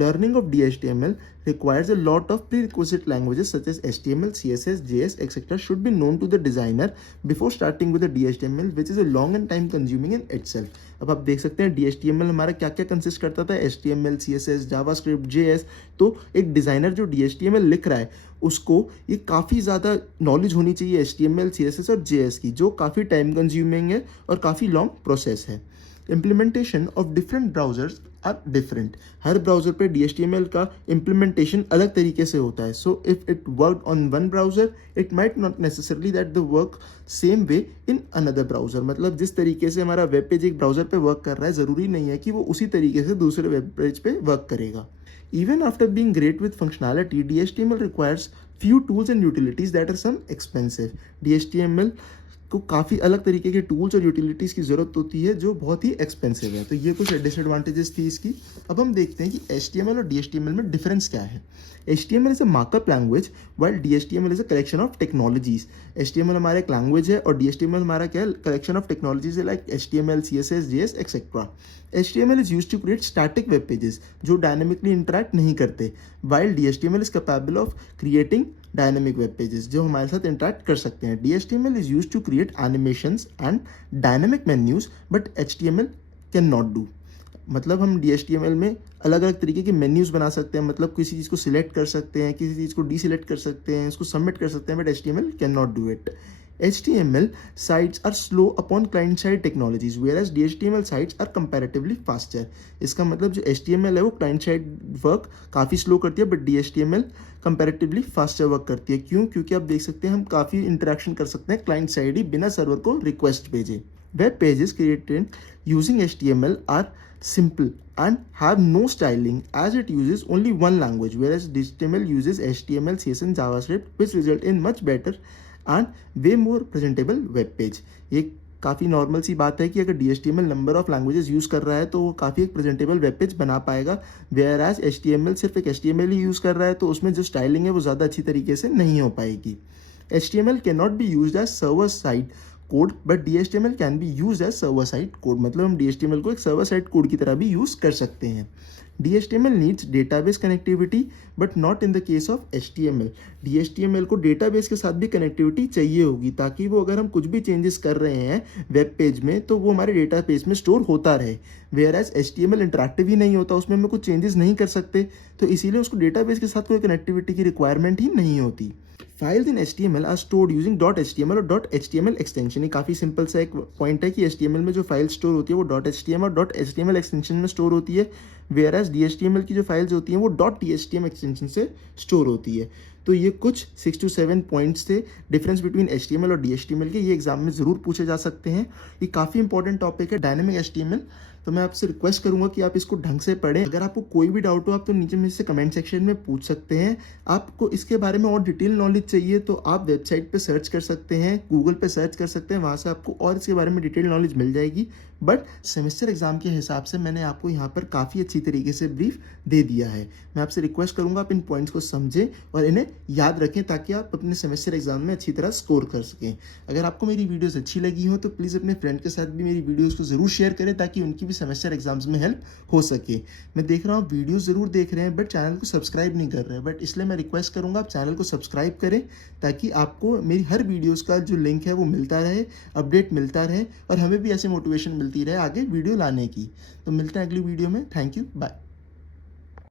Learning of DHTML requires a lot of prerequisite languages such as HTML, CSS, JS, etc. should be known to the designer before starting with the DHTML, which is a long and time consuming in itself। अब आप देख सकते हैं DHTML हमारा क्या क्या consist करता था? HTML, CSS, JavaScript, JS। तो एक डिज़ाइनर जो DHTML लिख रहा है उसको ये काफ़ी ज़्यादा नॉलेज होनी चाहिए HTML, CSS और JS की, जो काफ़ी टाइम कंज्यूमिंग है और काफ़ी लॉन्ग प्रोसेस है। Implementation of different browsers are different. हर ब्राउज़र पे DHTML का इम्प्लीमेंटेशन अलग तरीके से होता है। So if it work on one browser it might not necessarily that the work same way in another browser. मतलब जिस तरीके से हमारा वेब पेज एक ब्राउज़र पे वर्क कर रहा है, ज़रूरी नहीं है कि वो उसी तरीके से दूसरे वेब पेज पे वर्क करेगा। Even after being great with functionality, DHTML requires few tools and utilities that are some expensive. DHTML को काफ़ी अलग तरीके के टूल्स और यूटिलिटीज़ की ज़रूरत होती है जो बहुत ही एक्सपेंसिव है। तो ये कुछ डिसएडवांटेजेस थी इसकी। अब हम देखते हैं कि HTML और DHTML में डिफरेंस क्या है। HTML is a markup language while DHTML is a collection of technologies. HTML हमारा एक लैंग्वेज है और DHTML हमारा क्या है, कलेक्शन ऑफ टेक्नोलॉजीज है like HTML, CSS, JS etcetera. HTML is used to create static web pages जो dynamically interact नहीं करते, while DHTML is capable of creating dynamic web pages जो हमारे साथ इंटरैक्ट कर सकते हैं। DHTML is used to create animations and dynamic menus but HTML cannot do। मतलब हम DHTML में अलग अलग तरीके के मेन्यूज बना सकते हैं, मतलब किसी चीज़ को सिलेक्ट कर सकते हैं, किसी चीज़ को डीसिलेक्ट कर सकते हैं, इसको सबमिट कर सकते हैं, but HTML can not do it. HTML sites are slow upon client-side technologies, whereas DHTML sites are comparatively faster। इसका मतलब जो HTML है वो client-side वर्क काफ़ी स्लो करती है, but DHTML comparatively faster work करती है। क्यों? क्योंकि आप देख सकते हैं हम काफ़ी इंटरेक्शन कर सकते हैं क्लाइंट साइड ही बिना सर्वर को रिक्वेस्ट भेजे। Web pages created using HTML are simple and have no styling as it uses only one language, whereas HTML uses HTML, CSS and JavaScript, which result in much better and way more presentable web page। ये काफ़ी normal सी बात है कि अगर DHTML number of languages use कर रहा है तो वो काफ़ी एक प्रेजेंटेबल वेब पेज बना पाएगा, वेयर एज HTML सिर्फ एक HTML ही यूज़ कर रहा है तो उसमें जो स्टाइलिंग है वो ज़्यादा अच्छी तरीके से नहीं हो पाएगी। HTML cannot be used as server side code but DHTML can be use as server side code. मतलब हम DHTML को एक सर्वर साइड कोड की तरह भी यूज़ कर सकते हैं। DHTML needs database connectivity but not in the case of HTML। DHTML को डेटाबेस के साथ भी कनेक्टिविटी चाहिए होगी ताकि वो अगर हम कुछ भी चेंजेस कर रहे हैं वेब पेज में तो वो हमारे डेटाबेस में स्टोर होता रहे, वेयर एज HTML इंटरैक्टिव ही नहीं होता, उसमें हम कुछ चेंजेस नहीं कर सकते, तो इसीलिए उसको डेटाबेस के साथ कोई कनेक्टिविटी की रिक्वायरमेंट ही नहीं होती। Files in HTML are stored using .html और .html एक्सटेंशन। ये काफ़ी सिंपल सा एक पॉइंट है कि HTML में जो फाइल स्टोर होती है वो .html और .html एक्सटेंशन में स्टोर होती है, वेयर एज DHTML की जो फाइल्स होती हैं वो .html एक्सटेंशन से स्टोर होती है। तो ये कुछ 6 to 7 पॉइंट्स थे डिफरेंस बिटवीन HTML और DHTML के, ये एग्जाम में ज़रूर पूछे जा सकते हैं। ये काफ़ी इंपॉर्टेंट टॉपिक है डायनेमिक HTML, तो मैं आपसे रिक्वेस्ट करूंगा कि आप इसको ढंग से पढ़ें। अगर आपको कोई भी डाउट हो आप तो नीचे में से कमेंट सेक्शन में पूछ सकते हैं। आपको इसके बारे में और डिटेल नॉलेज चाहिए तो आप वेबसाइट पे सर्च कर सकते हैं, गूगल पे सर्च कर सकते हैं, वहाँ से आपको और इसके बारे में डिटेल नॉलेज मिल जाएगी। बट सेमेस्टर एग्जाम के हिसाब से मैंने आपको यहाँ पर काफ़ी अच्छी तरीके से ब्रीफ दे दिया है। मैं आपसे रिक्वेस्ट करूँगा आप इन पॉइंट्स को समझें और इन्हें याद रखें ताकि आप अपने सेमेस्टर एग्जाम में अच्छी तरह स्कोर कर सकें। अगर आपको मेरी वीडियोस अच्छी लगी हो तो प्लीज़ अपने फ्रेंड के साथ भी मेरी वीडियोस को ज़रूर शेयर करें ताकि उनकी भी सेमेस्टर एग्जाम्स में हेल्प हो सके। मैं देख रहा हूँ वीडियोस ज़रूर देख रहे हैं बट चैनल को सब्सक्राइब नहीं कर रहे हैं, बट इसलिए मैं रिक्वेस्ट करूँगा आप चैनल को सब्सक्राइब करें ताकि आपको मेरी हर वीडियोज़ का जो लिंक है वो मिलता रहे, अपडेट मिलता रहे और हमें भी ऐसे मोटिवेशन मिलती रहे आगे वीडियो लाने की। तो मिलते हैं अगली वीडियो में। Thank you, bye.